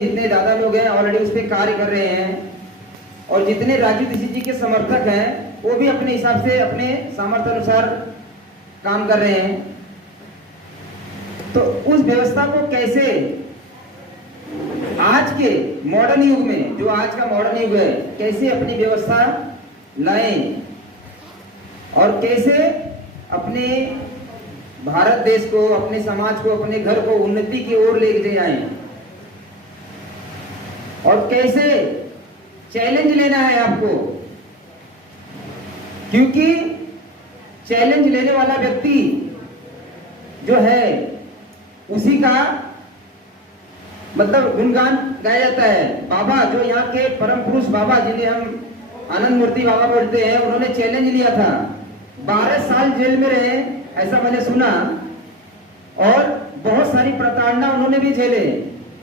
जितने ज्यादा लोग हैं ऑलरेडी उस पर कार्य कर रहे हैं और जितने राजू ऋषि जी के समर्थक हैं वो भी अपने हिसाब से अपने सामर्थ्य अनुसार काम कर रहे हैं। तो उस व्यवस्था को कैसे आज के मॉडर्न युग में, जो आज का मॉडर्न युग है, कैसे अपनी व्यवस्था लाएं और कैसे अपने भारत देश को, अपने समाज को, अपने घर को उन्नति की ओर लेके जाएं और कैसे चैलेंज लेना है आपको, क्योंकि चैलेंज लेने वाला व्यक्ति जो है उसी का मतलब गुणगान गाया जाता है। बाबा जो यहाँ के परम पुरुष बाबा जिन्हें हम आनंद मूर्ति बाबा बोलते हैं, उन्होंने चैलेंज लिया था। 12 साल जेल में रहे ऐसा मैंने सुना और बहुत सारी प्रताड़ना उन्होंने भी झेले,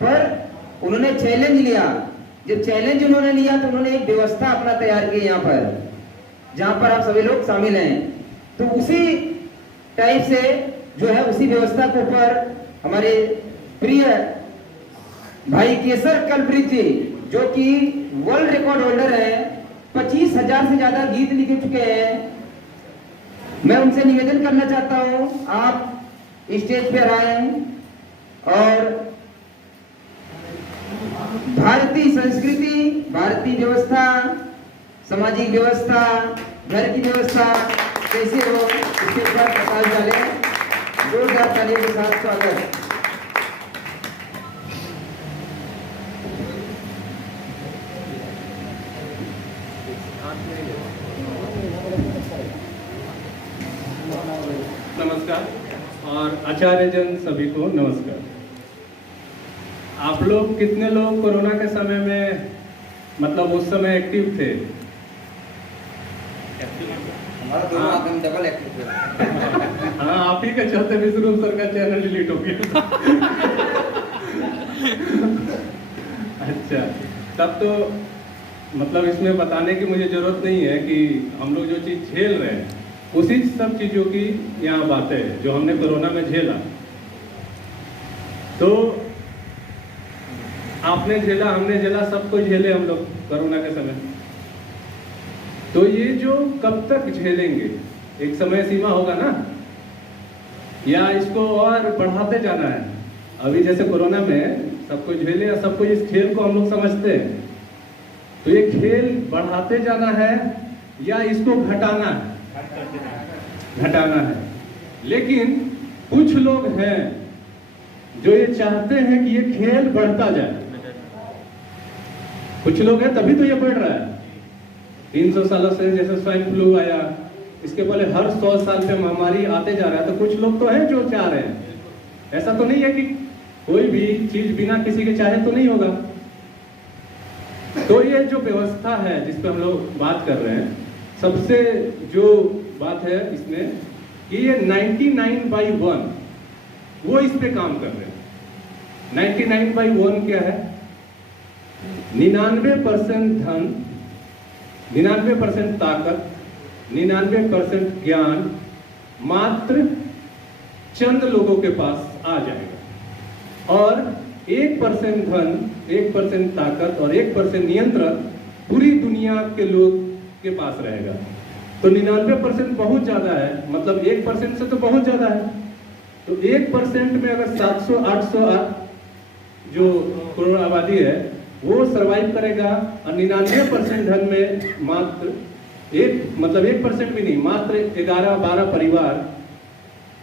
पर उन्होंने चैलेंज लिया। जब चैलेंज उन्होंने लिया तो उन्होंने एक व्यवस्था अपना तैयार की यहाँ पर, जहां पर आप सभी लोग शामिल हैं। तो उसी टाइप से जो है उसी व्यवस्था के ऊपर हमारे प्रिय भाई केसर कलप्रीत जी, जो कि वर्ल्ड रिकॉर्ड होल्डर है, 25,000 से ज्यादा गीत लिख चुके हैं। मैं उनसे निवेदन करना चाहता हूं आप स्टेज पर आए और भारतीय संस्कृति, भारतीय व्यवस्था, सामाजिक व्यवस्था, घर की व्यवस्था कैसे हो इसके ऊपर प्रकाश डालें। जोरदार तालियों के साथ स्वागत। नमस्कार और आचार्य जन सभी को नमस्कार। आप लोग कितने लोग कोरोना के समय में मतलब उस समय एक्टिव थे? हमारा दोनों आदमी डबल एक्टिव थे। हाँ, आप ही के चलते विष्णु सर का चैनल डिलीट हो गया। अच्छा, तब तो मतलब इसमें बताने की मुझे जरूरत नहीं है कि हम लोग जो चीज झेल रहे हैं उसी सब चीजों की यहाँ बातें है जो हमने कोरोना में झेला। तो आपने झेला, हमने झेला, सबको झेले हम लोग कोरोना के समय। तो ये जो कब तक झेलेंगे, एक समय सीमा होगा ना, या इसको और बढ़ाते जाना है? अभी जैसे कोरोना में सबको झेले या सबको इस खेल को हम लोग समझते हैं, तो ये खेल बढ़ाते जाना है या इसको घटाना है? घटाना है। लेकिन कुछ लोग हैं जो ये चाहते हैं कि ये खेल बढ़ता जाए। कुछ लोग हैं तभी तो ये बढ़ रहा है। 300 सालों से जैसे स्वाइन फ्लू आया, इसके पहले हर 100 साल पे महामारी आते जा रहा है, तो कुछ लोग तो हैं जो चाह रहे हैं। ऐसा तो नहीं है कि कोई भी चीज बिना किसी के चाहे तो नहीं होगा। तो ये जो व्यवस्था है जिस पे हम लोग बात कर रहे हैं, सबसे जो बात है इसमें कि ये 99/1 वो इस पे काम कर रहे हैं। 99/1 क्या है? 99% धन, 99% ताकत, 99% ज्ञान मात्र चंद लोगों के पास आ जाएगा और 1% धन, 1% ताकत और 1% नियंत्रण पूरी दुनिया के लोग के पास रहेगा। तो 99% बहुत ज्यादा है, मतलब 1% से तो बहुत ज्यादा है। तो 1% में अगर 700-800 जो करोड़ आबादी है वो सरवाइव करेगा और 99% धन में मात्र 1% भी नहीं, मात्र 11-12 परिवार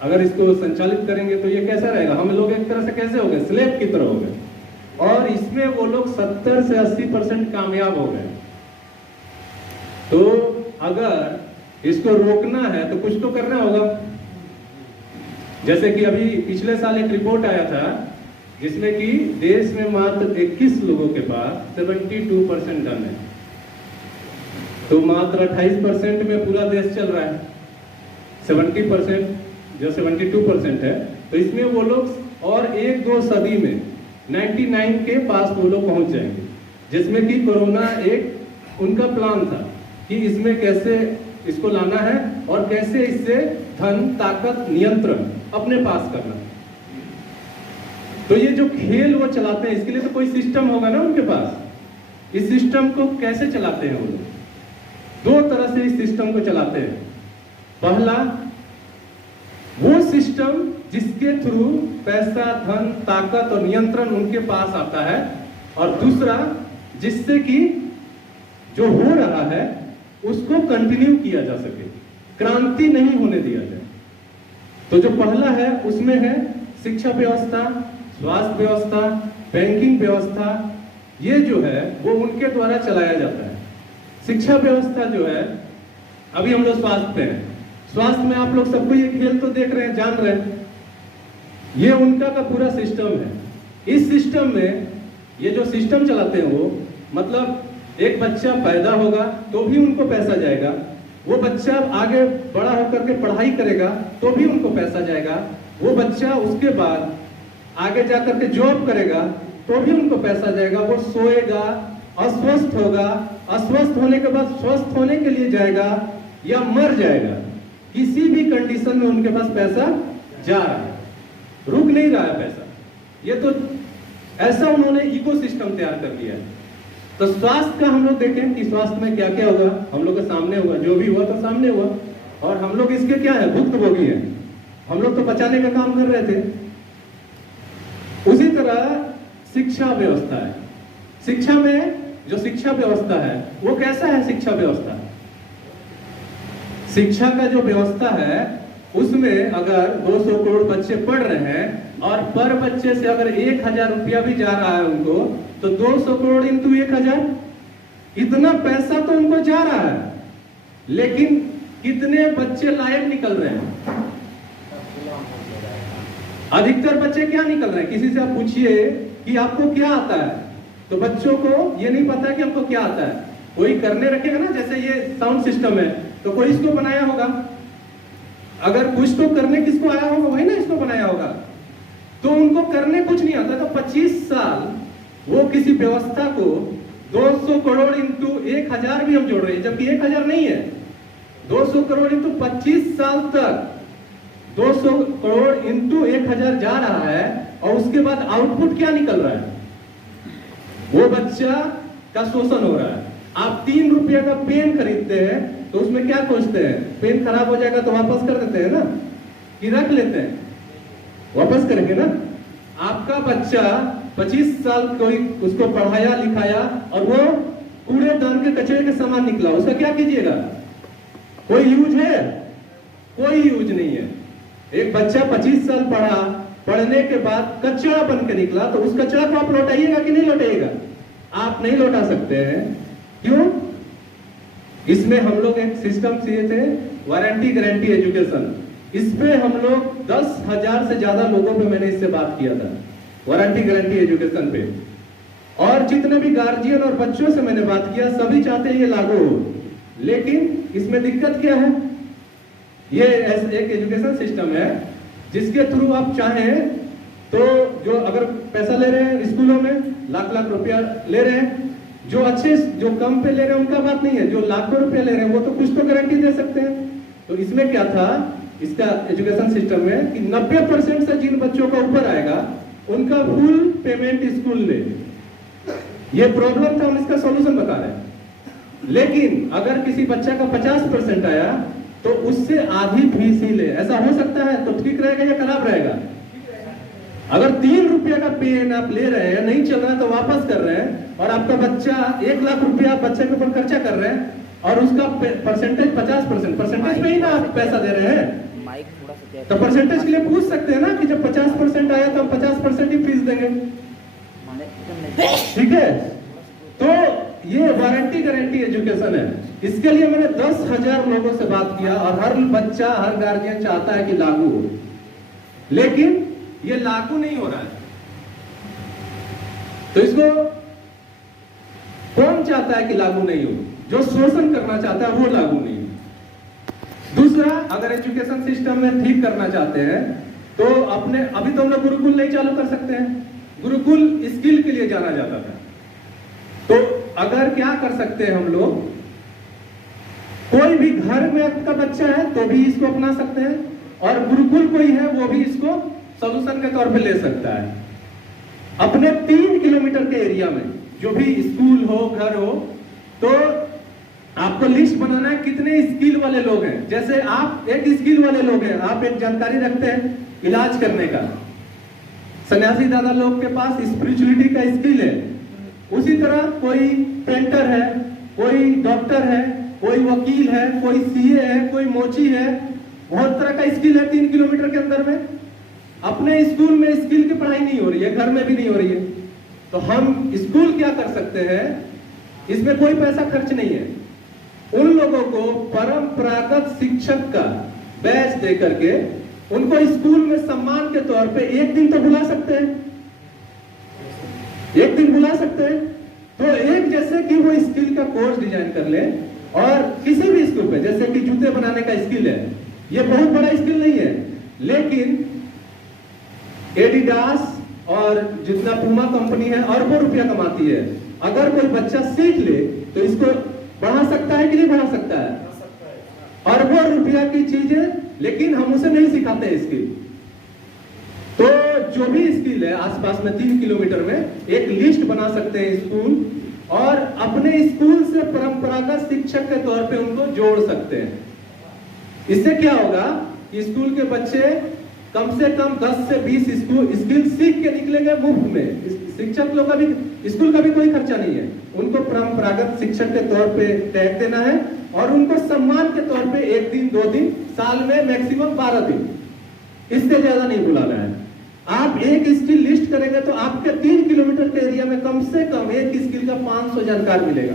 अगर इसको संचालित करेंगे तो ये कैसा रहेगा? हम लोग एक तरह से कैसे हो गए? स्लेव की तरह हो गए। और इसमें वो लोग 70 से 80% कामयाब हो गए। तो अगर इसको रोकना है तो कुछ तो करना होगा। जैसे कि अभी पिछले साल एक रिपोर्ट आया था जिसमें कि देश में मात्र 21 लोगों के पास 72% धन है, तो मात्र 28% में पूरा देश चल रहा है। 70% जो 72% है, तो इसमें वो लोग और 1-2 सदी में 99 के पास वो लोग पहुंच जाएंगे, जिसमें कि कोरोना एक उनका प्लान था कि इसमें कैसे इसको लाना है और कैसे इससे धन, ताकत, नियंत्रण अपने पास करना। तो ये जो खेल वो चलाते हैं, इसके लिए तो कोई सिस्टम होगा ना उनके पास। इस सिस्टम को कैसे चलाते हैं वो लोग? दो तरह से इस सिस्टम को चलाते हैं। पहला, वो सिस्टम जिसके थ्रू पैसा, धन, ताकत और नियंत्रण उनके पास आता है, और दूसरा जिससे कि जो हो रहा है उसको कंटिन्यू किया जा सके, क्रांति नहीं होने दिया जाए। तो जो पहला है उसमें है शिक्षा व्यवस्था, स्वास्थ्य व्यवस्था, बैंकिंग व्यवस्था। ये जो है वो उनके द्वारा चलाया जाता है। शिक्षा व्यवस्था जो है, अभी हम लोग स्वास्थ्य पे हैं, स्वास्थ्य में आप लोग सबको ये खेल तो देख रहे हैं, जान रहे हैं, ये उनका का पूरा सिस्टम है। इस सिस्टम में ये जो सिस्टम चलाते हैं वो, मतलब एक बच्चा पैदा होगा तो भी उनको पैसा जाएगा, वो बच्चा आगे बड़ा होकर के पढ़ाई करेगा तो भी उनको पैसा जाएगा, वो बच्चा उसके बाद आगे जाकर के जॉब करेगा तो भी उनको पैसा जाएगा, वो सोएगा, अस्वस्थ होगा, अस्वस्थ होने के बाद स्वस्थ होने के लिए जाएगा या मर जाएगा, किसी भी कंडीशन में उनके पास पैसा जा रहा है, रुक नहीं रहा है पैसा। ये तो ऐसा उन्होंने इकोसिस्टम तैयार कर दिया है। तो स्वास्थ्य का हम लोग देखें कि स्वास्थ्य में क्या क्या होगा, हम लोग के सामने हुआ, जो भी हुआ तो सामने हुआ, और हम लोग इसके क्या है, भुक्तभोगी हैं। हम लोग तो बचाने का काम कर रहे थे। उसी तरह शिक्षा व्यवस्था है। शिक्षा में जो शिक्षा व्यवस्था है वो कैसा है? शिक्षा व्यवस्था, शिक्षा का जो व्यवस्था है उसमें अगर 200 करोड़ बच्चे पढ़ रहे हैं और पर बच्चे से अगर 1000 रुपया भी जा रहा है उनको, तो 200 करोड़ इंटू 1000, इतना पैसा तो उनको जा रहा है। लेकिन कितने बच्चे लायक निकल रहे हैं? अधिकतर बच्चे क्या निकल रहे हैं? किसी से आप पूछिए कि आपको क्या आता है, तो बच्चों को ये नहीं पता कि आपको क्या आता है। कोई करने रखेगा ना, जैसे ये साउंड सिस्टम है तो कोई इसको बनाया होगा, अगर कुछ तो करने किसको आया होगा, वही ना इसको बनाया होगा। तो उनको करने कुछ नहीं आता, तो 25 साल वो किसी व्यवस्था को 200 करोड़ इंटू 1000 भी हम जोड़ रहे हैं, जबकि 1000 नहीं है, 200 करोड़ इंटू 25 साल तक 200 करोड़ इंटू 1000 जा रहा है, और उसके बाद आउटपुट क्या निकल रहा है? वो बच्चा का शोषण हो रहा है। आप 3 रुपया का पेन खरीदते हैं तो उसमें क्या सोचते हैं? पेन खराब हो जाएगा तो वापस कर देते हैं ना, कि रख लेते हैं? वापस करेंगे ना। आपका बच्चा 25 साल कोई उसको पढ़ाया लिखाया और वो कूड़ेदान के कचरे के सामान निकला, उसका क्या कीजिएगा? कोई यूज है? कोई यूज नहीं है। एक बच्चा 25 साल पढ़ा, पढ़ने के बाद कचरा बन के निकला, तो उस कचरा को आप लौटाइएगा कि नहीं लौटाइएगा? आप नहीं लौटा सकते हैं। क्यों? इसमें हम लोग एक सिस्टम किए थे, वारंटी गारंटी एजुकेशन। इस पे हम लोग 10,000 से ज्यादा लोगों पे मैंने इससे बात किया था, वारंटी गारंटी एजुकेशन पे। और जितने भी गार्जियन और बच्चों से मैंने बात किया, सभी चाहते हैं ये लागू हो। लेकिन इसमें दिक्कत क्या है? ये एक एजुकेशन सिस्टम है जिसके थ्रू आप चाहें तो जो अगर पैसा ले रहे हैं स्कूलों में, लाख लाख रुपया ले रहे हैं, जो अच्छे जो कम पे ले रहे हैं उनका बात नहीं है, जो लाखों रुपया ले रहे हैं वो तो कुछ तो गारंटी दे सकते हैं। तो इसमें क्या था, इसका एजुकेशन सिस्टम में कि 90% से जिन बच्चों का ऊपर आएगा उनका फुल पेमेंट स्कूल ले। ये प्रॉब्लम था, हम इसका सॉल्यूशन बता रहे हैं। लेकिन अगर किसी बच्चा का 50% आया तो उससे आधी फीस ही ले, ऐसा हो सकता है? तो ठीक रहेगा या खराब रहेगा? अगर 3 रुपया का पेन आप ले रहे हैं, नहीं चल रहा है तो वापस कर रहे हैं, और आपका बच्चा 1 लाख रुपया बच्चे के ऊपर खर्चा कर रहे हैं, और उसका परसेंटेज 50%, परसेंटेज में ही ना आप पैसा दे रहे हैं। तो परसेंटेज के लिए पूछ सकते हैं ना कि जब 50% आया तो हम 50% ही फीस देंगे, ठीक है? तो ये वारंटी गारंटी एजुकेशन है। इसके लिए मैंने 10,000 लोगों से बात किया, और हर बच्चा, हर गार्जियन चाहता है कि लागू हो, लेकिन ये लागू नहीं हो रहा है। तो इसको कौन चाहता है कि लागू नहीं हो? जो शोषण करना चाहता है वो लागू नहीं हो। दूसरा, अगर एजुकेशन सिस्टम में ठीक करना चाहते हैं तो अपने, अभी तो हम लोग गुरुकुल नहीं चालू कर सकते हैं, गुरुकुल स्किल के लिए जाना जाता था। तो अगर क्या कर सकते हैं हम लोग, कोई भी घर में आपका बच्चा है तो भी इसको अपना सकते हैं, और गुरुकुल कोई है वो भी इसको सोल्यूशन के तौर पे ले सकता है। अपने 3 किलोमीटर के एरिया में जो भी स्कूल हो, घर हो, तो आपको लिस्ट बनाना है कितने स्किल वाले लोग हैं। जैसे आप एक स्किल वाले लोग हैं, आप एक जानकारी रखते हैं इलाज करने का, सन्यासी दादा लोग के पास स्पिरिचुअलिटी का स्किल है। उसी तरह कोई पेंटर है, कोई डॉक्टर है, कोई वकील है, कोई सीए है, कोई मोची है, बहुत तरह का स्किल है 3 किलोमीटर के अंदर में। अपने स्कूल में स्किल की पढ़ाई नहीं हो रही है, घर में भी नहीं हो रही है, तो हम स्कूल क्या कर सकते हैं, इसमें कोई पैसा खर्च नहीं है। उन लोगों को परंपरागत शिक्षक का बैच दे करके उनको स्कूल में सम्मान के तौर पे एक दिन तो बुला सकते हैं, एक दिन बुला सकते हैं। तो एक जैसे कि वो स्किल का कोर्स डिजाइन कर ले, और किसी भी स्कूल पे, जैसे कि जूते बनाने का स्किल है, ये बहुत बड़ा स्किल नहीं है, लेकिन एडिडास और जितना पूमा कंपनी है अरबों रुपया कमाती है। अगर कोई बच्चा सीख ले तो इसको बढ़ा सकता है कि नहीं बढ़ा सकता है? अरबों रुपया की चीजें, लेकिन हम उसे नहीं सिखाते हैं स्किल। तो जो भी स्किल है आसपास में 3 किलोमीटर में एक लिस्ट बना सकते हैं स्कूल, और अपने स्कूल से परंपरागत शिक्षक के तौर पे उनको जोड़ सकते हैं। इससे क्या होगा कि स्कूल के बच्चे कम से कम 10 से 20 स्किल सीख के निकलेंगे मुफ्त में। शिक्षक लोग का भी, स्कूल का भी कोई खर्चा नहीं है। उनको परंपरागत शिक्षक के तौर पे टैग देना है, और उनको सम्मान के तौर पे 1 दिन 2 दिन, साल में मैक्सिमम 12 दिन, इससे ज्यादा नहीं बुलाना है। आप एक स्किल लिस्ट करेंगे तो आपके 3 किलोमीटर के एरिया में कम से कम एक स्किल का 500 जानकार मिलेगा।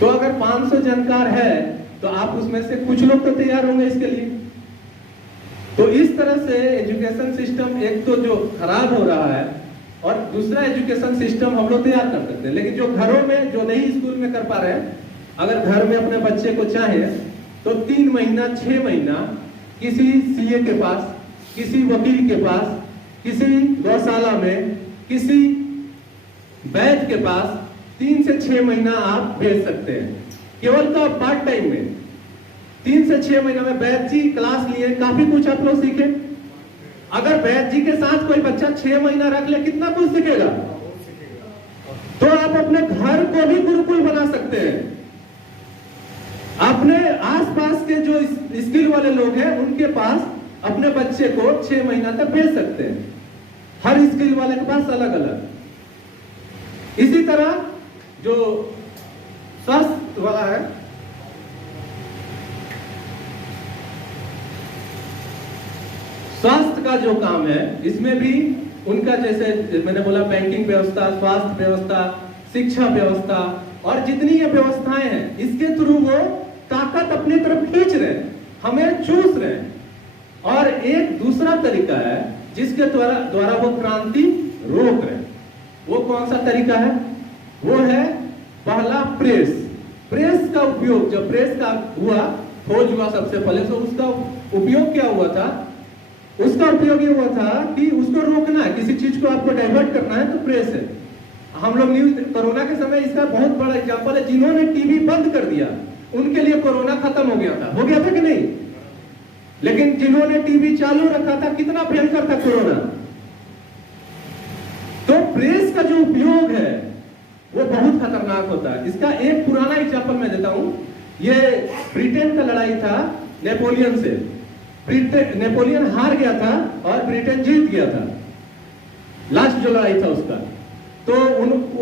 तो अगर 500 जानकार है तो आप उसमें से कुछ लोग तो तैयार होंगे इसके लिए। तो इस तरह से एजुकेशन सिस्टम एक तो जो खराब हो रहा है, और दूसरा एजुकेशन सिस्टम हम लोग तैयार कर सकते हैं, लेकिन जो घरों में जो नहीं स्कूल में कर पा रहे हैं, अगर घर में अपने बच्चे को चाहे तो 3 महीना 6 महीना किसी सीए के पास, किसी वकील के पास, किसी गौशाला में, किसी वैद्य के पास 3 से 6 महीना आप भेज सकते हैं, केवल तो पार्ट टाइम में। 3 से 6 महीना में वैद्य जी क्लास लिए, काफी कुछ आप लोग सीखे। अगर वैद्य जी के साथ कोई बच्चा 6 महीना रख ले, कितना कुछ सीखेगा। तो आप अपने घर को भी गुरुकुल बना सकते हैं। अपने आसपास के जो स्किल वाले लोग हैं उनके पास अपने बच्चे को 6 महीना तक भेज सकते हैं, हर स्किल वाले के पास अलग अलग। इसी तरह जो स्वास्थ्य वाला है, स्वास्थ्य का जो काम है, इसमें भी उनका, जैसे मैंने बोला, बैंकिंग व्यवस्था, स्वास्थ्य व्यवस्था, शिक्षा व्यवस्था, और जितनी ये व्यवस्थाएं हैं, इसके थ्रू वो ताकत अपनी तरफ खींच रहे हैं, हमें चूस रहे हैं। और एक दूसरा तरीका है जिसके द्वारा वो क्रांति रोक रहे हैं। वो कौन सा तरीका है? वो है पहला प्रेस। प्रेस का उपयोग, जब प्रेस का हुआ, खोज हुआ सबसे पहले, तो उसका उपयोग क्या हुआ था? उसका उपयोग ये हुआ था कि उसको रोकना है, किसी चीज को आपको डाइवर्ट करना है तो प्रेस है। हम लोग न्यूज, कोरोना के समय इसका बहुत बड़ा एग्जांपल है, जिन्होंने टीवी बंद कर दिया उनके लिए कोरोना खत्म हो गया था कि नहीं? लेकिन जिन्होंने टीवी चालू रखा था, कितना भयंकर था कोरोना। तो प्रेस का जो उपयोग है वो बहुत खतरनाक होता है। इसका एक पुराना एग्जांपल मैं देता हूं। ये ब्रिटेन का लड़ाई था नेपोलियन से। नेपोलियन हार गया था और ब्रिटेन जीत गया था, लास्ट जो लड़ाई था उसका। तो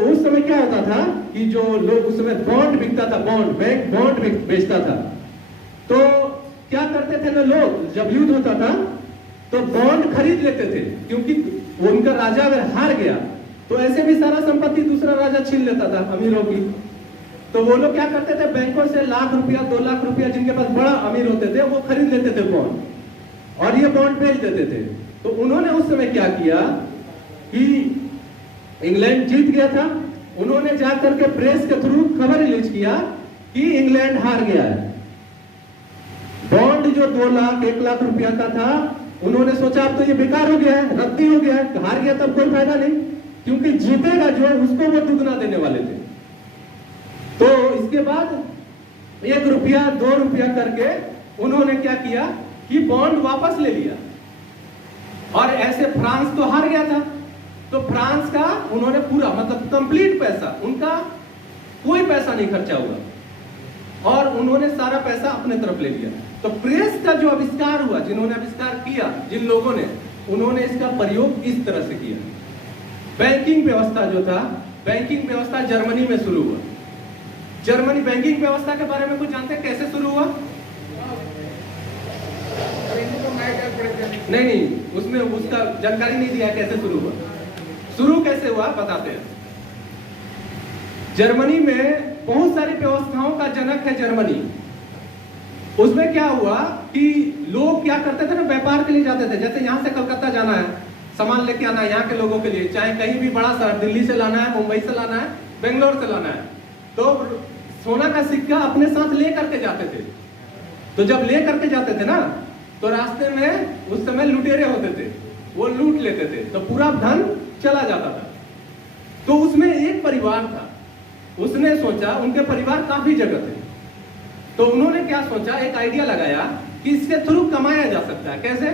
उस समय क्या होता था कि जो लोग उस समय बॉन्ड बिकता था, बैंक बॉन्ड बेचता था। तो क्या करते थे ना लोग, जब युद्ध होता था तो बॉन्ड खरीद लेते थे, क्योंकि उनका राजा अगर हार गया तो ऐसे भी सारा संपत्ति दूसरा राजा छीन लेता था अमीरों की। तो वो लोग क्या करते थे, बैंकों से लाख रुपया 2 लाख रुपया, जिनके पास बड़ा अमीर होते थे, वो खरीद लेते थे बॉन्ड, और ये बॉन्ड बेच देते थे। तो उन्होंने उस समय क्या किया कि इंग्लैंड जीत गया था, उन्होंने जाकर के प्रेस के थ्रू खबर रिलीज किया कि इंग्लैंड हार गया है। बॉन्ड जो 2 लाख 1 लाख रुपया का था, उन्होंने सोचा अब तो ये बेकार हो गया है, रद्दी हो गया है, हार गया तब कोई फायदा नहीं, क्योंकि जीतेगा जो उसको वो दुगना देने वाले थे। तो इसके बाद 1 रुपया 2 रुपया करके उन्होंने क्या किया कि बॉन्ड वापस ले लिया। और ऐसे फ्रांस तो हार गया था, तो फ्रांस का उन्होंने पूरा मतलब कंप्लीट पैसा, उनका कोई पैसा नहीं खर्चा हुआ और उन्होंने सारा पैसा अपने तरफ ले लिया। तो प्रेस का जो आविष्कार हुआ, जिन्होंने आविष्कार किया, जिन लोगों ने, उन्होंने इसका प्रयोग इस तरह से किया। बैंकिंग व्यवस्था जो था, बैंकिंग व्यवस्था जर्मनी में शुरू हुआ। जर्मनी बैंकिंग व्यवस्था के बारे में कुछ जानते हैं कैसे शुरू हुआ? नहीं, उसमें उसका जानकारी नहीं दिया कैसे शुरू हुआ। शुरू कैसे हुआ बताते हैं। जर्मनी में बहुत सारी व्यवस्थाओं का जनक है जर्मनी। उसमें क्या हुआ कि लोग क्या करते थे ना, व्यापार के लिए जाते थे। जैसे यहाँ से कलकत्ता जाना है, सामान लेके आना है यहाँ के लोगों के लिए, चाहे कहीं भी बड़ा शहर, दिल्ली से लाना है, मुंबई से लाना है, बेंगलोर से लाना है, तो सोना का सिक्का अपने साथ ले करके जाते थे। तो जब ले करके जाते थे ना, तो रास्ते में उस समय लुटेरे होते थे, वो लूट लेते थे, तो पूरा धन चला जाता था। तो उसमें एक परिवार था, उसने सोचा, उनके परिवार काफी जगह थे, तो उन्होंने क्या सोचा, एक आइडिया लगाया कि इसके थ्रू कमाया जा सकता है। कैसे?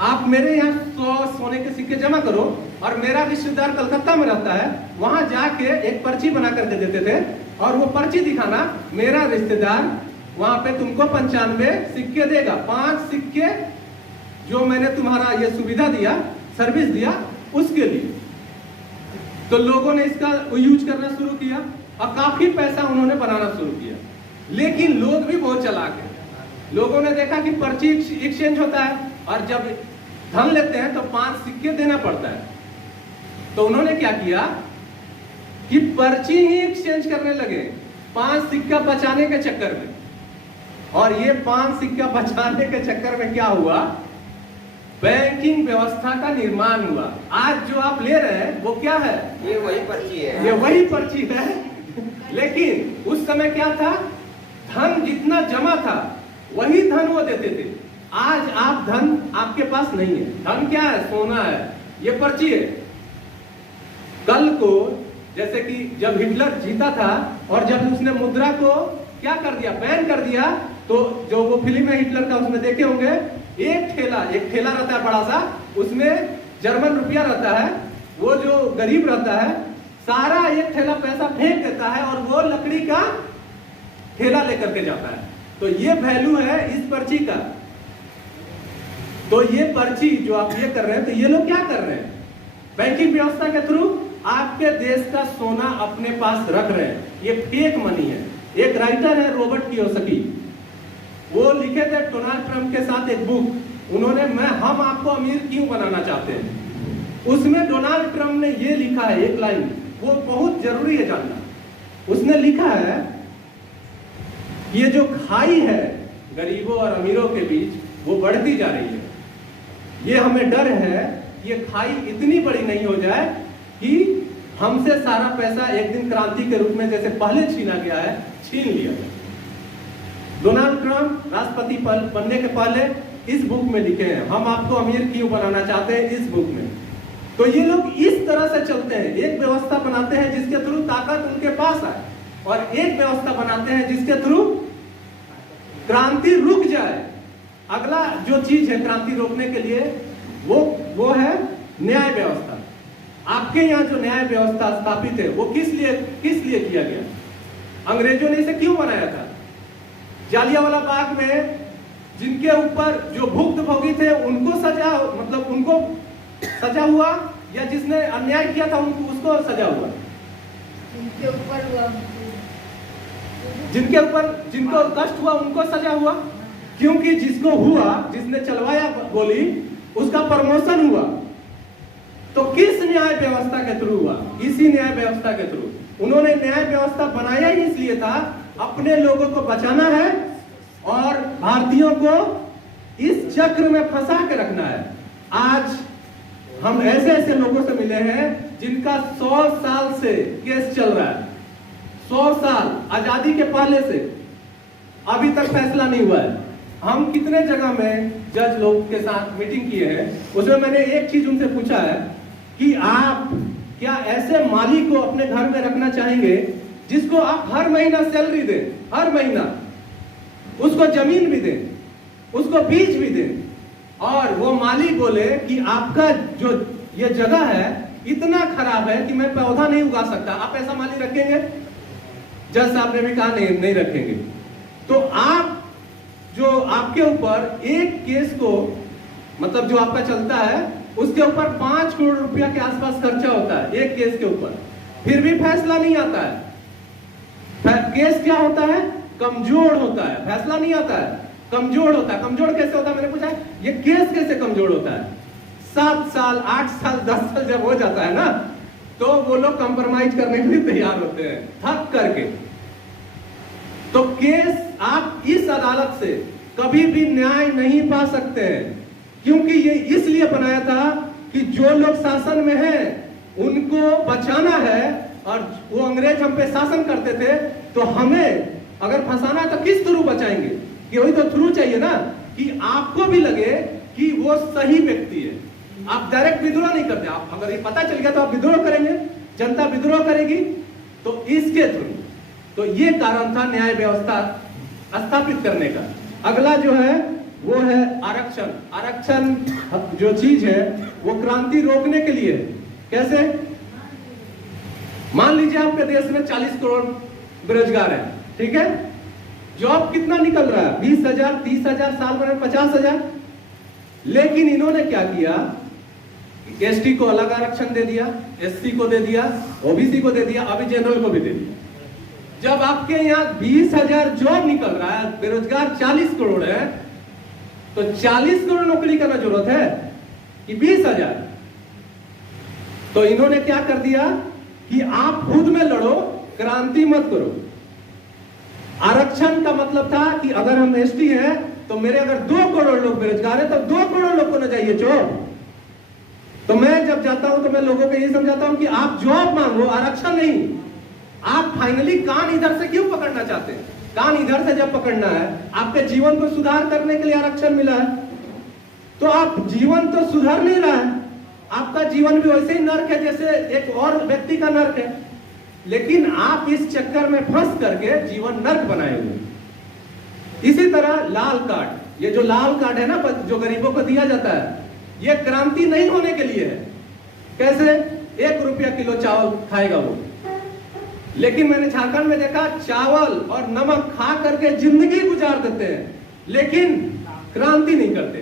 आप मेरे यहाँ 100 सोने के सिक्के जमा करो और मेरा रिश्तेदार कलकत्ता में रहता है, वहां जाके एक पर्ची बना करके देते थे और वो पर्ची दिखाना, मेरा रिश्तेदार वहां पे तुमको 95 सिक्के देगा, 5 सिक्के जो मैंने तुम्हारा ये सुविधा दिया, सर्विस दिया, उसके लिए। तो लोगों ने इसका यूज करना शुरू किया और काफी पैसा उन्होंने बनाना शुरू किया। लेकिन लोग भी बहुत चालाक हैं। लोगों ने देखा कि पर्ची एक्सचेंज होता है और जब धन लेते हैं तो 5 सिक्के देना पड़ता है। तो उन्होंने क्या किया कि पर्ची ही एक्सचेंज करने लगे 5 सिक्का बचाने के चक्कर में। और ये 5 सिक्का बचाने के चक्कर में क्या हुआ, बैंकिंग व्यवस्था का निर्माण हुआ। आज जो आप ले रहे हैं वो क्या है? ये वही पर्ची है, ये वही पर्ची है। लेकिन उस समय क्या था, धन जितना जमा था वही धन वो देते थे। आज आप धन आपके पास नहीं है, धन क्या है? सोना है, ये पर्ची है। कल को जैसे कि जब हिटलर जीता था और जब उसने मुद्रा को क्या कर दिया, बैन कर दिया, तो जो वो फिल्म है हिटलर का, उसमें देखे होंगे, एक ठेला रहता है बड़ा सा, उसमें जर्मन रुपया रहता है, वो जो गरीब रहता है सारा एक ठेला पैसा फेंक देता है और वो लकड़ी का ठेला लेकर के जाता है। तो ये वैल्यू है इस पर्ची का। तो ये पर्ची जो आप ये कर रहे हैं, तो ये लोग क्या कर रहे हैं, बैंकिंग व्यवस्था के थ्रू आपके देश का सोना अपने पास रख रहे हैं। ये फेक मनी है। एक राइटर है रॉबर्ट कियोसाकी, वो लिखे थे डोनाल्ड ट्रंप के साथ एक बुक, उन्होंने हम आपको अमीर क्यों बनाना चाहते हैं। उसमें डोनाल्ड ट्रंप ने ये लिखा है एक लाइन, वो बहुत जरूरी है जानना। उसने लिखा है ये जो खाई है गरीबों और अमीरों के बीच, वो बढ़ती जा रही है। ये हमें डर है ये खाई इतनी बड़ी नहीं हो जाए कि हमसे सारा पैसा एक दिन क्रांति के रूप में जैसे पहले छीना गया है, छीन लिया। डोनाल्ड ट्रंप राष्ट्रपति बनने के पहले इस बुक में लिखे हैं, हम आपको अमीर क्यों बनाना चाहते हैं, इस बुक में। तो ये लोग इस तरह से चलते हैं, एक व्यवस्था बनाते हैं जिसके थ्रू ताकत उनके पास आए, और एक व्यवस्था बनाते हैं जिसके थ्रू क्रांति रुक जाए। अगला जो चीज है क्रांति रोकने के लिए, वो है न्याय व्यवस्था। आपके यहाँ जो न्याय व्यवस्था स्थापित है वो किस लिए किया गया? अंग्रेजों ने इसे क्यों बनाया था? जालियांवाला बाग में जिनके ऊपर जो भुक्तभोगी थे उनको सजा, मतलब उनको सजा हुआ, या जिसने अन्याय किया था उसको सजा हुआ? जिनको कष्ट हुआ उनको सजा हुआ, क्योंकि जिसको हुआ, जिसने चलवाया गोली, उसका प्रमोशन हुआ। तो किस न्याय व्यवस्था के थ्रू हुआ? इसी न्याय व्यवस्था के थ्रू। उन्होंने न्याय व्यवस्था बनाया ही इसलिए था, अपने लोगों को बचाना है और भारतीयों को इस चक्र में फंसा के रखना है। आज हम ऐसे लोगों से मिले हैं जिनका 100 साल से केस चल रहा है, 100 साल आजादी के पहले से अभी तक फैसला नहीं हुआ है। हम कितने जगह में जज लोग के साथ मीटिंग किए हैं, उसमें मैंने एक चीज उनसे पूछा है कि आप क्या ऐसे माली को अपने घर में रखना चाहेंगे जिसको आप हर महीना सैलरी दें, हर महीना उसको जमीन भी दें, उसको बीज भी दें, और वो माली बोले कि आपका जो ये जगह है इतना खराब है कि मैं पौधा नहीं उगा सकता। आप ऐसा माली रखेंगे? जज साहब ने भी कहा नहीं रखेंगे। तो आप जो आपके ऊपर एक केस को, मतलब जो आपका चलता है उसके ऊपर 5 करोड़ रुपया के आसपास खर्चा होता है एक केस के ऊपर, फिर भी फैसला नहीं आता है। केस क्या होता है? कमजोर होता है, फैसला नहीं आता है, कमजोर होता है। कमजोर कैसे होता है? मैंने पूछा ये केस कैसे कमजोर होता है? 7 साल 8 साल 10 साल जब हो जाता है ना, तो वो लोग कंप्रोमाइज करने के लिए तैयार होते हैं थक करके। तो केस आप इस अदालत से कभी भी न्याय नहीं पा सकते हैं, क्योंकि ये इसलिए बनाया था कि जो लोग शासन में हैं उनको बचाना है, और वो अंग्रेज हम पे शासन करते थे, तो हमें अगर फंसाना है तो किस थ्रू बचाएंगे? कि वही तो थ्रू चाहिए ना कि आपको भी लगे कि वो सही व्यक्ति है। आप डायरेक्ट विद्रोह नहीं करते। आप अगर ये पता चल गया तो आप विद्रोह करेंगे, जनता विद्रोह करेगी, तो इसके थ्रू। तो ये कारण था न्याय व्यवस्था स्थापित करने का। अगला जो है वो है आरक्षण। आरक्षण जो चीज है वो क्रांति रोकने के लिए। कैसे? मान लीजिए आपके देश में 40 करोड़ बेरोजगार है, ठीक है? जॉब कितना निकल रहा है? 20,000, 30,000, साल भर में 50,000। लेकिन इन्होंने क्या किया? एसटी को अलग आरक्षण दे दिया, एससी को दे दिया, ओबीसी को दे दिया, अभी जनरल को भी दे दिया। जब आपके यहाँ 20,000 जॉब निकल रहा है, बेरोजगार 40 करोड़ है, तो 40 करोड़ नौकरी करना जरूरत है कि 20,000? तो इन्होंने क्या कर दिया कि आप खुद में लड़ो, क्रांति मत करो। आरक्षण का मतलब था कि अगर हम एसटी हैं तो मेरे अगर 2 करोड़ लोग बेरोजगार हैं तो 2 करोड़ लोग को ना चाहिए जॉब। तो मैं जब जाता हूं तो मैं लोगों को यही समझाता हूं कि आप जॉब मांगो, आरक्षण नहीं। आप फाइनली कान इधर से क्यों पकड़ना चाहते हैं? कान इधर से जब पकड़ना है, आपके जीवन को सुधार करने के लिए आरक्षण मिला है, तो आप जीवन तो सुधार नहीं रहा है, आपका जीवन भी वैसे ही नर्क है जैसे एक और व्यक्ति का नर्क है। लेकिन आप इस चक्कर में फंस करके जीवन नर्क बनाए हुए। इसी तरह लाल कार्ड, ये जो लाल कार्ड है ना जो गरीबों को दिया जाता है, ये क्रांति नहीं होने के लिए है। कैसे? 1 रुपया किलो चावल खाएगा वो। लेकिन मैंने झारखंड में देखा चावल और नमक खा करके जिंदगी गुजार देते हैं, लेकिन क्रांति नहीं करते।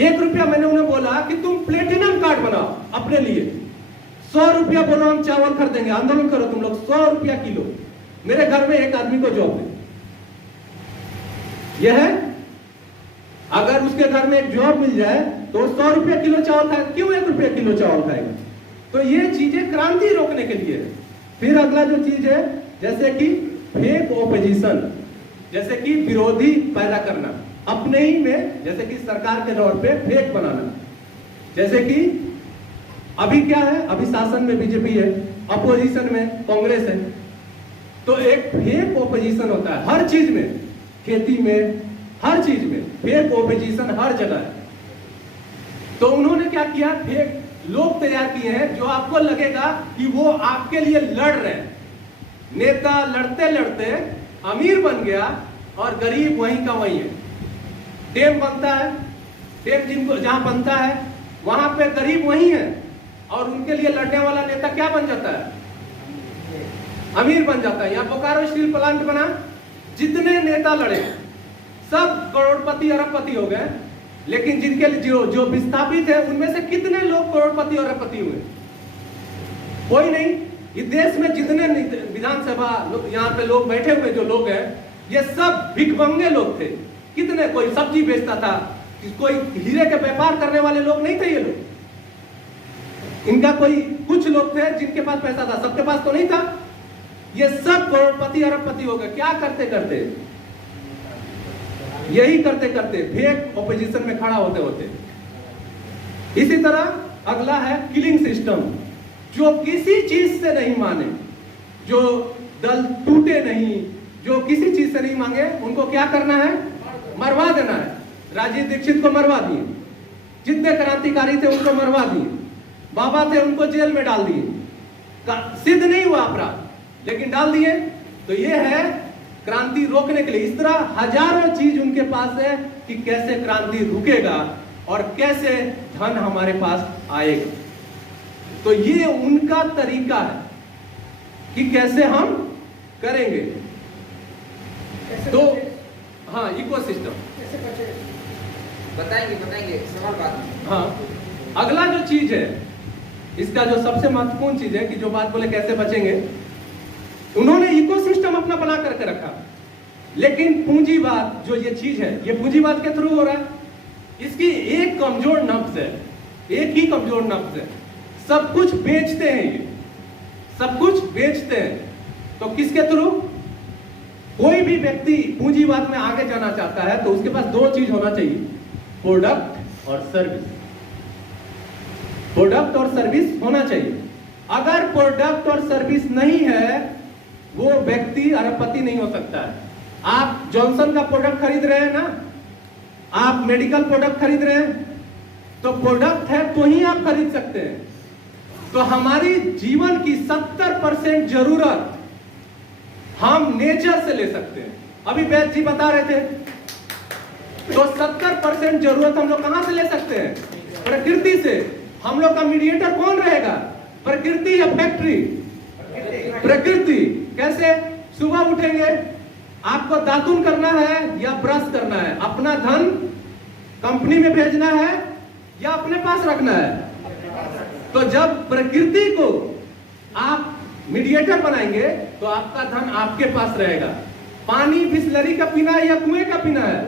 1 रुपया मैंने उन्हें बोला कि तुम प्लेटिनम कार्ड बनाओ अपने लिए, 100 रुपया बोलो हम चावल खरीदेंगे, आंदोलन करो तुम लोग, 100 रुपया किलो, मेरे घर में एक आदमी को जॉब दे। यह है, अगर उसके घर में एक जॉब मिल जाए तो 100 रुपया किलो चावल खाएगा। क्यों 1 रुपया किलो चावल खाएगा? तो ये चीजें क्रांति रोकने के लिए है। फिर अगला जो चीज है, जैसे कि फेक ओपोजिशन, जैसे कि विरोधी पैदा करना अपने ही में, जैसे कि सरकार के तौर पे फेक बनाना। जैसे कि अभी क्या है, अभी शासन में बीजेपी है, अपोजिशन में कांग्रेस है, तो एक फेक ओपोजिशन होता है हर चीज में, खेती में, हर चीज में फेक ओपोजिशन हर जगह है। तो उन्होंने क्या किया? फेक लोग तैयार किए हैं जो आपको लगेगा कि वो आपके लिए लड़ रहे हैं। नेता लड़ते लड़ते अमीर बन गया और गरीब वहीं का वहीं है। डैम बनता है, डैम जिनको जहां बनता है वहां पे गरीब वहीं है, और उनके लिए लड़ने वाला नेता क्या बन जाता है? अमीर बन जाता है। या बोकारो स्टील प्लांट बना, जितने नेता लड़े सब करोड़पति अरबपति हो गए, लेकिन जिनके जो विस्थापित है उनमें से कितने लोग करोड़पति और अरबपति हुए? कोई नहीं। इस देश में जितने विधानसभा यहाँ पे लोग बैठे हुए जो लोग हैं, ये सब भिखमंगे लोग थे। कितने, कोई सब्जी बेचता था, कोई हीरे के व्यापार करने वाले लोग नहीं थे ये लोग। इनका कोई कुछ लोग थे जिनके पास पैसा था, सबके पास तो नहीं था। ये सब करोड़पति अरबपति हो गए। क्या करते करते? यही करते करते फेक ऑपोजिशन में खड़ा होते होते। इसी तरह अगला है किलिंग सिस्टम, जो किसी चीज से नहीं माने, जो दल टूटे नहीं, जो किसी चीज से नहीं मांगे, उनको क्या करना है? मरवा देना है। राजीव दीक्षित को मरवा दिए, जितने क्रांतिकारी थे उनको मरवा दिए, बाबा थे उनको जेल में डाल दिए। सिद्ध नहीं हुआ अपराध, लेकिन डाल दिए। तो ये है क्रांति रोकने के लिए। इस तरह हजारों चीज उनके पास है कि कैसे क्रांति रुकेगा और कैसे धन हमारे पास आएगा। तो ये उनका तरीका है कि कैसे हम करेंगे। तो हाँ, इकोसिस्टम बताएंगे सवाल बाद में। हाँ, अगला जो चीज है, इसका जो सबसे महत्वपूर्ण चीज है कि जो बात बोले कैसे बचेंगे, उन्होंने इकोसिस्टम अपना बना करके रखा, लेकिन पूंजीवाद जो ये चीज है, ये पूंजीवाद के थ्रू हो रहा है। इसकी एक कमजोर नब्ज है, एक ही कमजोर नब्ज है, सब कुछ बेचते हैं, ये सब कुछ बेचते हैं। तो किसके थ्रू? कोई भी व्यक्ति पूंजीवाद में आगे जाना चाहता है तो उसके पास दो चीज होना चाहिए, प्रोडक्ट और सर्विस। प्रोडक्ट और सर्विस होना चाहिए। अगर प्रोडक्ट और सर्विस नहीं है, वो व्यक्ति अरबपति नहीं हो सकता है। आप जॉनसन का प्रोडक्ट खरीद रहे हैं ना, आप मेडिकल प्रोडक्ट खरीद रहे हैं, तो प्रोडक्ट है तो ही आप खरीद सकते हैं। तो हमारी जीवन की 70% जरूरत हम नेचर से ले सकते हैं। अभी वैद्य जी बता रहे थे, तो 70% जरूरत हम लोग कहां से ले सकते हैं? प्रकृति से। हम लोग का मीडिएटर कौन रहेगा? प्रकृति या फैक्ट्री? प्रकृति। कैसे? सुबह उठेंगे, आपको दातुन करना है या ब्रश करना है? अपना धन कंपनी में भेजना है या अपने पास रखना है? तो जब प्रकृति को आप मीडिएटर बनाएंगे तो आपका धन आपके पास रहेगा। पानी बिस्लरी का पीना है या कुएं का पीना है?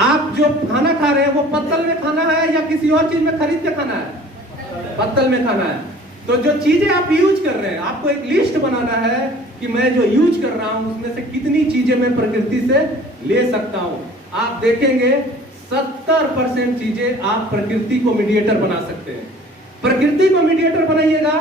आप जो खाना खा रहे हैं वो पत्तल में खाना है या किसी और चीज में खरीद के खाना है? पत्तल में खाना है। तो जो चीजें आप यूज कर रहे हैं, आपको एक लिस्ट बनाना है कि मैं जो यूज कर रहा हूं उसमें से कितनी चीजें मैं प्रकृति से ले सकता हूं। आप देखेंगे 70% चीजें आप प्रकृति को मीडिएटर बना सकते हैं। प्रकृति को मीडिएटर बनाइएगा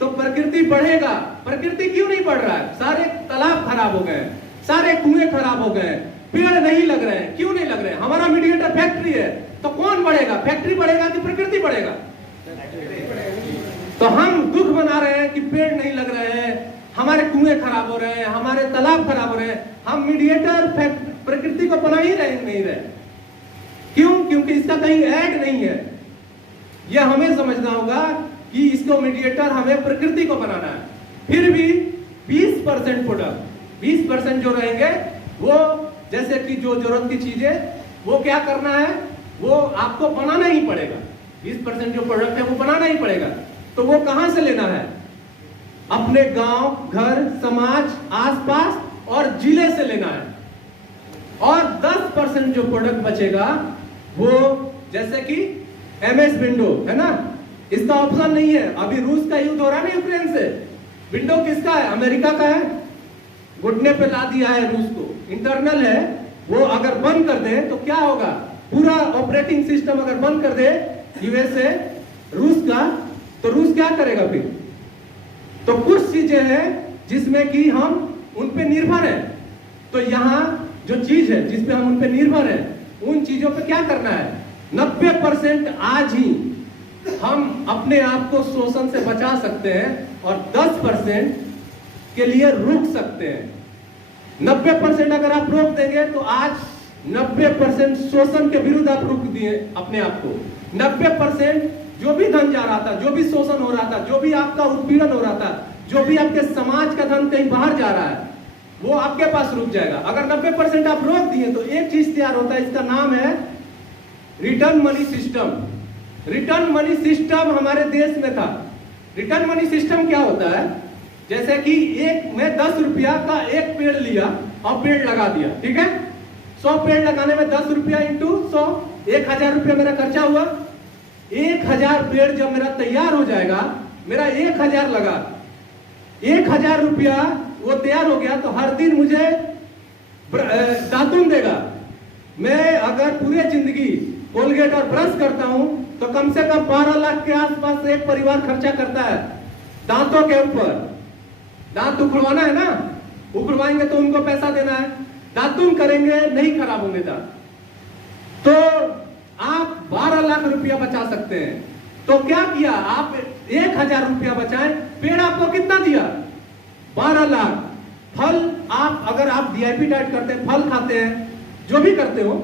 तो प्रकृति बढ़ेगा। प्रकृति क्यों नहीं बढ़ रहा है? सारे तालाब खराब हो गए, सारे कुएं खराब हो गए, पेड़ नहीं लग रहे हैं। क्यों नहीं लग रहे हैं? हमारा मीडिएटर फैक्ट्री है। तो कौन बढ़ेगा? फैक्ट्री बढ़ेगा कि प्रकृति बढ़ेगा? तो हम दुख बना रहे हैं कि पेड़ नहीं लग रहे हैं, हमारे कुएं खराब हो रहे हैं, हमारे तालाब खराब हो रहे हैं। हम मीडिएटर प्रकृति को बना ही नहीं रहे। क्यों? क्योंकि इसका कहीं ऐड नहीं है। यह हमें समझना होगा कि इसको मीडिएटर हमें प्रकृति को बनाना है। फिर भी 20% प्रोडक्ट, 20% जो रहेंगे वो जैसे कि जो जरूरत की चीजें वो क्या करना है, वो आपको बनाना ही पड़ेगा। 20% जो प्रोडक्ट है वो बनाना ही पड़ेगा। तो वो कहां से लेना है? अपने गांव, घर, समाज, आसपास और जिले से लेना है। और 10% जो प्रोडक्ट बचेगा वो जैसे कि एमएस विंडो है ना, इसका ऑप्शन नहीं है। अभी रूस का युद्ध हो रहा है ना यूक्रेन से, विंडो किसका है? अमेरिका का है। घुटने पे ला दिया है रूस को, इंटरनल है। वो अगर बंद कर दे तो क्या होगा? पूरा ऑपरेटिंग सिस्टम अगर बंद कर दे यूएसए रूस का, तो रूस क्या करेगा फिर? तो कुछ चीजें हैं जिसमें कि हम उन पे निर्भर हैं। तो यहाँ जो चीज है जिस पे हम उन पे निर्भर हैं, उन चीजों पे क्या करना है? 90% आज ही हम अपने आप को शोषण से बचा सकते हैं और 10% के लिए रुक सकते हैं। 90% अगर आप रोक देंगे तो आज 90% शोषण के विरुद्ध आप रुक दिए अपने आप को। 90% जो भी धन जा रहा था, जो भी शोषण हो रहा था, जो भी आपका उत्पीड़न हो रहा था, जो भी आपके समाज का धन कहीं बाहर जा रहा है, वो आपके पास रुक जाएगा। अगर 90% आप रोक दिए तो एक चीज तैयार होता है, इसका नाम है return money system. Return money system हमारे देश में था। रिटर्न मनी सिस्टम क्या होता है? जैसे कि मैं 10 रुपया का एक पेड़ लिया और पेड़ लगा दिया, ठीक है? 100 पेड़ लगाने में 10 रुपया इंटू 100, 1000 रुपया मेरा खर्चा हुआ। 1000 पेड़ जब मेरा तैयार हो जाएगा, मेरा 1000 लगा, 1000 रुपया वो तैयार हो गया, तो हर दिन मुझे दातुन देगा। मैं अगर पूरे जिंदगी कोलगेट और ब्रश करता हूं तो कम से कम 12 लाख के आसपास एक परिवार खर्चा करता है दांतों के ऊपर। दांत उखड़वाना है ना, उखड़वाएंगे तो उनको पैसा देना है। दातुन करेंगे, नहीं खराब होंगे दांत। तो आप 12 लाख रुपया बचा सकते हैं। तो क्या किया? आप 1000 रुपया बचाएं, पेड़ आपको कितना दिया? 12 लाख। फल अगर आप डीआईपी डाइट करते हैं, फल खाते हैं, जो भी करते हो,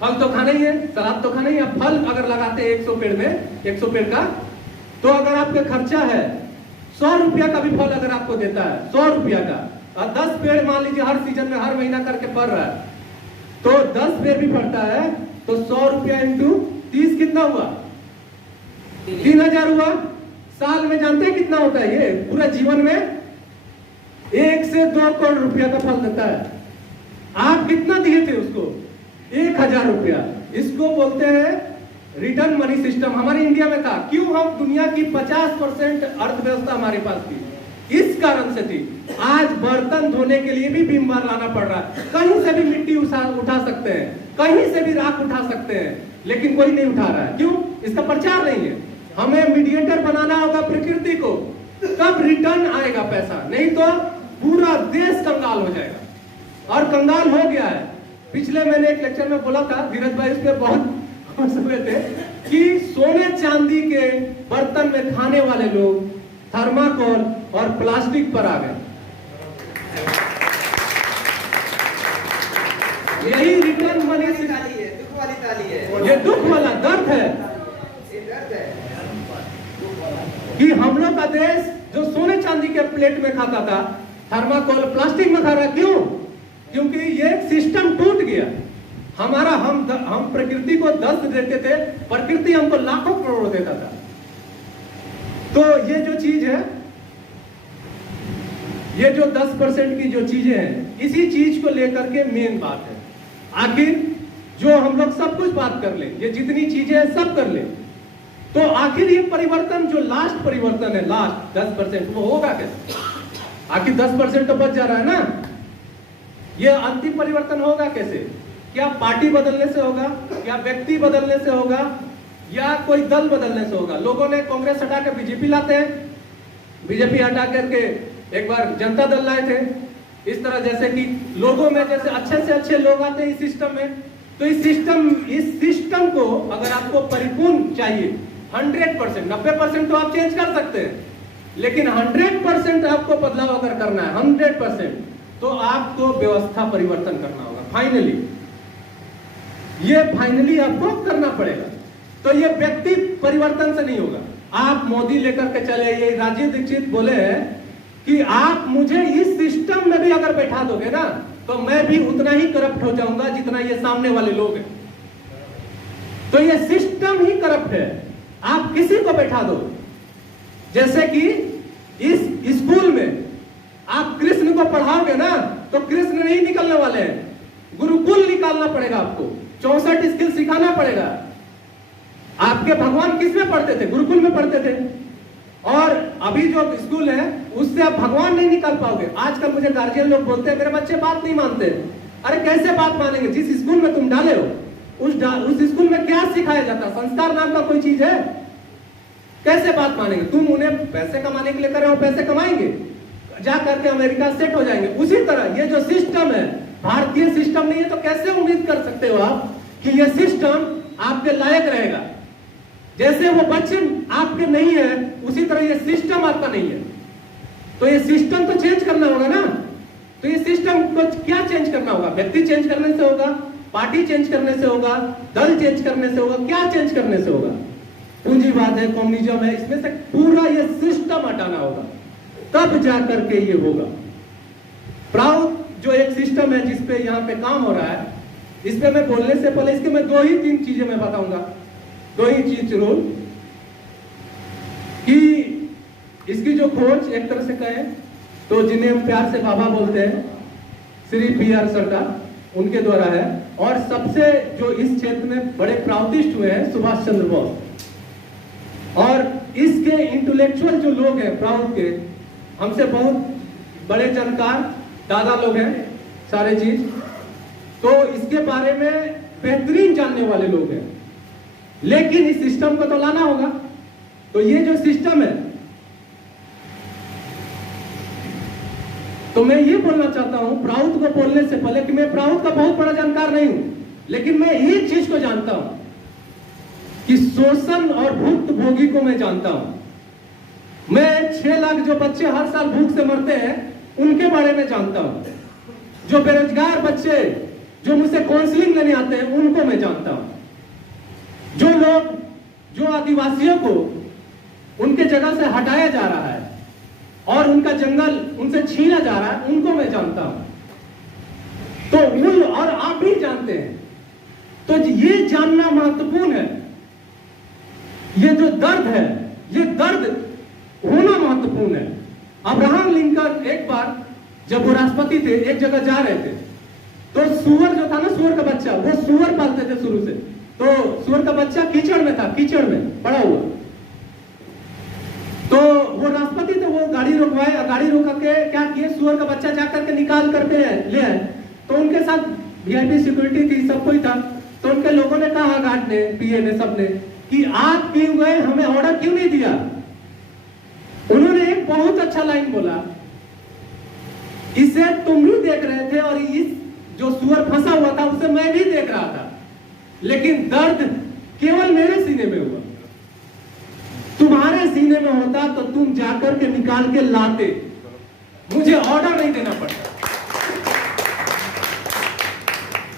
फल तो खाना ही है, सलाद तो खाना ही है। फल अगर लगाते हैं 100 पेड़ में, 100 पेड़ का, तो अगर आपका खर्चा है 100 रुपया का भी फल अगर आपको देता है 100 रुपया का, और 10 पेड़ मान लीजिए हर सीजन में हर महीना करके पड़ रहा है, तो 10 पेड़ भी पड़ता है, तो 100 रुपया इंटू 30 कितना हुआ? 3000 हुआ। साल में जानते हैं कितना होता है? ये पूरा जीवन में 1 से 2 करोड़ रुपया का फल देता है। आप कितना दिए थे उसको? 1000 रुपया। इसको बोलते हैं रिटर्न मनी सिस्टम। हमारे इंडिया में था। क्यों? हम दुनिया की 50% अर्थव्यवस्था हमारे पास थी, इस कारण से थी। आज बर्तन धोने के लिए भी बीम बार लाना पड़ रहा है। कहीं से भी मिट्टी उठा सकते हैं, कहीं से भी राख उठा सकते हैं, लेकिन कोई नहीं उठा रहा है। क्यों? इसका प्रचार नहीं है। हमें मीडिएटर बनाना होगा प्रकृति को, तब रिटर्न आएगा पैसा, नहीं तो पूरा देश कंगाल हो जाएगा। और कंगाल हो गया है। पिछले मैंने एक लेक्चर में बोला था, धीरज भाई इस पे बहुत खुश हुए थे कि सोने चांदी के बर्तन में खाने वाले लोग थर्माकोल और प्लास्टिक पर आ गए। यही रिटर्न मनी से ताली है, दुख वाली ताली है। ये दुख वाला दर्द है ये दर्द है कि हम लोग का देश जो सोने चांदी के प्लेट में खाता था, थर्माकोल प्लास्टिक में खा रहा है। क्यों? क्योंकि ये सिस्टम टूट गया हमारा। हम प्रकृति को 10 देते थे, प्रकृति हमको लाखों करोड़ देता था। तो ये जो चीज है, ये जो 10% की जो चीजें हैं, इसी चीज को लेकर के मेन बात है। आखिर जो हम लोग सब कुछ बात कर ले, ये जितनी चीजें हैं सब कर ले, तो आखिर ये परिवर्तन जो लास्ट परिवर्तन है, लास्ट 10%, वो होगा कैसे? आखिर 10% तो बच जा रहा है ना। ये अंतिम परिवर्तन होगा कैसे? क्या पार्टी बदलने से होगा? क्या व्यक्ति बदलने से होगा? या कोई दल बदलने से होगा? लोगों ने कांग्रेस हटा कर बीजेपी लाते हैं, बीजेपी हटा करके एक बार जनता दल लाए थे। इस तरह जैसे कि लोगों में जैसे अच्छे से अच्छे लोग आते हैं इस सिस्टम में, तो इस सिस्टम को अगर आपको परिपूर्ण चाहिए 100%, 90% तो आप चेंज कर सकते हैं, लेकिन 100% आपको बदलाव अगर करना है 100%, तो आपको व्यवस्था परिवर्तन करना होगा। फाइनली आपको करना पड़ेगा। तो ये व्यक्ति परिवर्तन से नहीं होगा। आप मोदी लेकर के चले, ये राजीव दीक्षित बोले हैं कि आप मुझे इस सिस्टम में भी अगर बैठा दोगे ना, तो मैं भी उतना ही करप्ट हो जाऊंगा जितना ये सामने वाले लोग हैं। तो ये सिस्टम ही करप्ट है। आप किसी को बैठा दो, जैसे कि इस स्कूल में आप कृष्ण को पढ़ाओगे ना, तो कृष्ण नहीं निकलने वाले हैं, गुरुकुल निकालना पड़ेगा आपको, 64 स्किल सिखाना पड़ेगा। आपके भगवान किस में पढ़ते थे? गुरुकुल में पढ़ते थे। और अभी जो स्कूल है उससे आप भगवान नहीं निकाल पाओगे। आजकल मुझे गार्जियन लोग बोलते हैं मेरे बच्चे बात नहीं मानते। अरे कैसे बात मानेंगे? जिस स्कूल में तुम डाले हो उस स्कूल में क्या सिखाया जाता? संस्कार नाम का कोई चीज है? कैसे बात मानेंगे? तुम उन्हें पैसे कमाने के लिए कर रहे हो, पैसे कमाएंगे, जा करके अमेरिका सेट हो जाएंगे। उसी तरह ये जो सिस्टम है भारतीय सिस्टम नहीं है, तो कैसे उम्मीद कर सकते हो आप कि ये सिस्टम आपके लायक रहेगा? जैसे वो बच्चे आपके नहीं है, उसी तरह ये सिस्टम आपका नहीं है। तो ये सिस्टम तो चेंज करना होगा ना। तो ये सिस्टम को क्या चेंज करना होगा? व्यक्ति चेंज करने से होगा, पार्टी चेंज करने से होगा, दल चेंज करने से होगा, क्या चेंज करने से होगा? पूंजीवाद है, कम्युनिज्म है, इसमें से पूरा ये सिस्टम हटाना होगा, तब जाकर के ये होगा। प्राउड जो एक सिस्टम है जिसपे यहाँ पे काम हो रहा है, इस पे मैं बोलने से पहले इसके मैं 2-3 चीजें मैं बताऊंगा। 2 ही चीज जरूर, कि इसकी जो खोज एक तरह से कहें तो जिन्हें हम प्यार से बाबा बोलते हैं, श्री PR सरकार, उनके द्वारा है। और सबसे जो इस क्षेत्र में बड़े प्राउडिस्ट हुए हैं सुभाष चंद्र बोस। और इसके इंटेलेक्चुअल जो लोग हैं प्राउड के, हमसे बहुत बड़े जानकार दादा लोग हैं सारे चीज, तो इसके बारे में बेहतरीन जानने वाले लोग हैं। लेकिन इस सिस्टम को तो लाना होगा। तो ये जो सिस्टम है, तो मैं ये बोलना चाहता हूं प्राउड को बोलने से पहले कि मैं प्राउड का बहुत बड़ा जानकार नहीं हूं, लेकिन मैं एक चीज को जानता हूं कि शोषण और भुक्त भोगी को मैं जानता हूं। मैं 6 लाख जो बच्चे हर साल भूख से मरते हैं उनके बारे में जानता हूं। जो बेरोजगार बच्चे जो मुझसे काउंसलिंग लेने आते हैं उनको मैं जानता हूं। जो लोग जो आदिवासियों को उनके जगह से हटाया जा रहा है और उनका जंगल उनसे छीना जा रहा है, उनको मैं जानता हूं। तो उन और आप भी जानते हैं। तो ये जानना महत्वपूर्ण है। ये जो दर्द है, ये दर्द होना महत्वपूर्ण है। अब्राहम लिंकन एक बार जब वो राष्ट्रपति थे, एक जगह जा रहे थे, तो सुअर जो था ना, सुअर का बच्चा, वो सुअर पालते थे शुरू से, तो सुअर का बच्चा कीचड़ में था, कीचड़ में पड़ा हुआ। तो वो राष्ट्रपति थे, वो गाड़ी रोकवाए, गाड़ी रोका के क्या किए, सुअर का बच्चा जाकर के निकाल करके ले आए। तो उनके साथ वीआईपी सिक्योरिटी थी, सब कोई था। तो उनके लोगों ने कहा, गार्ड ने, पीए ने, सबने, कि आप क्यों गए, हमें ऑर्डर क्यों नहीं दिया। उन्होंने एक बहुत अच्छा लाइन बोला, इसे तुम भी देख रहे थे और इस जो सुअर फंसा हुआ था उसे मैं भी देख रहा था, लेकिन दर्द केवल मेरे सीने में हुआ। तुम्हारे सीने में होता तो तुम जाकर के निकाल के लाते, मुझे ऑर्डर नहीं देना पड़ता।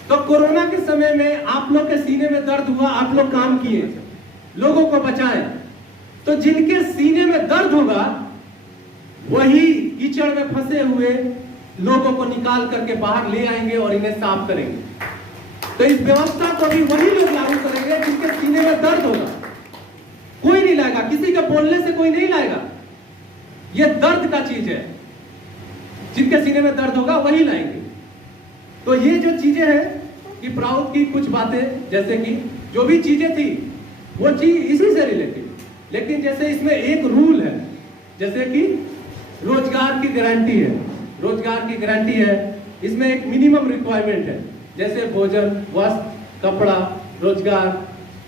तो कोरोना के समय में आप लोग के सीने में दर्द हुआ, आप लोग काम किए, लोगों को बचाएं। तो जिनके सीने में दर्द होगा वही कीचड़ में फंसे हुए लोगों को निकाल करके बाहर ले आएंगे और इन्हें साफ करेंगे। तो इस व्यवस्था को भी वही लोग लागू करेंगे जिनके सीने में दर्द होगा। कोई नहीं लाएगा, किसी के बोलने से कोई नहीं लाएगा। यह दर्द का चीज है, जिनके सीने में दर्द होगा वही लाएंगे। तो ये जो चीजें हैं कि प्राउड की कुछ बातें, जैसे कि जो भी चीजें थी वो चीज इसी से रिलेटेड, लेकिन जैसे इसमें एक रूल है, जैसे कि रोजगार की गारंटी है, रोजगार की गारंटी है, इसमें एक मिनिमम रिक्वायरमेंट है, जैसे भोजन, वस्त्र, कपड़ा, रोजगार,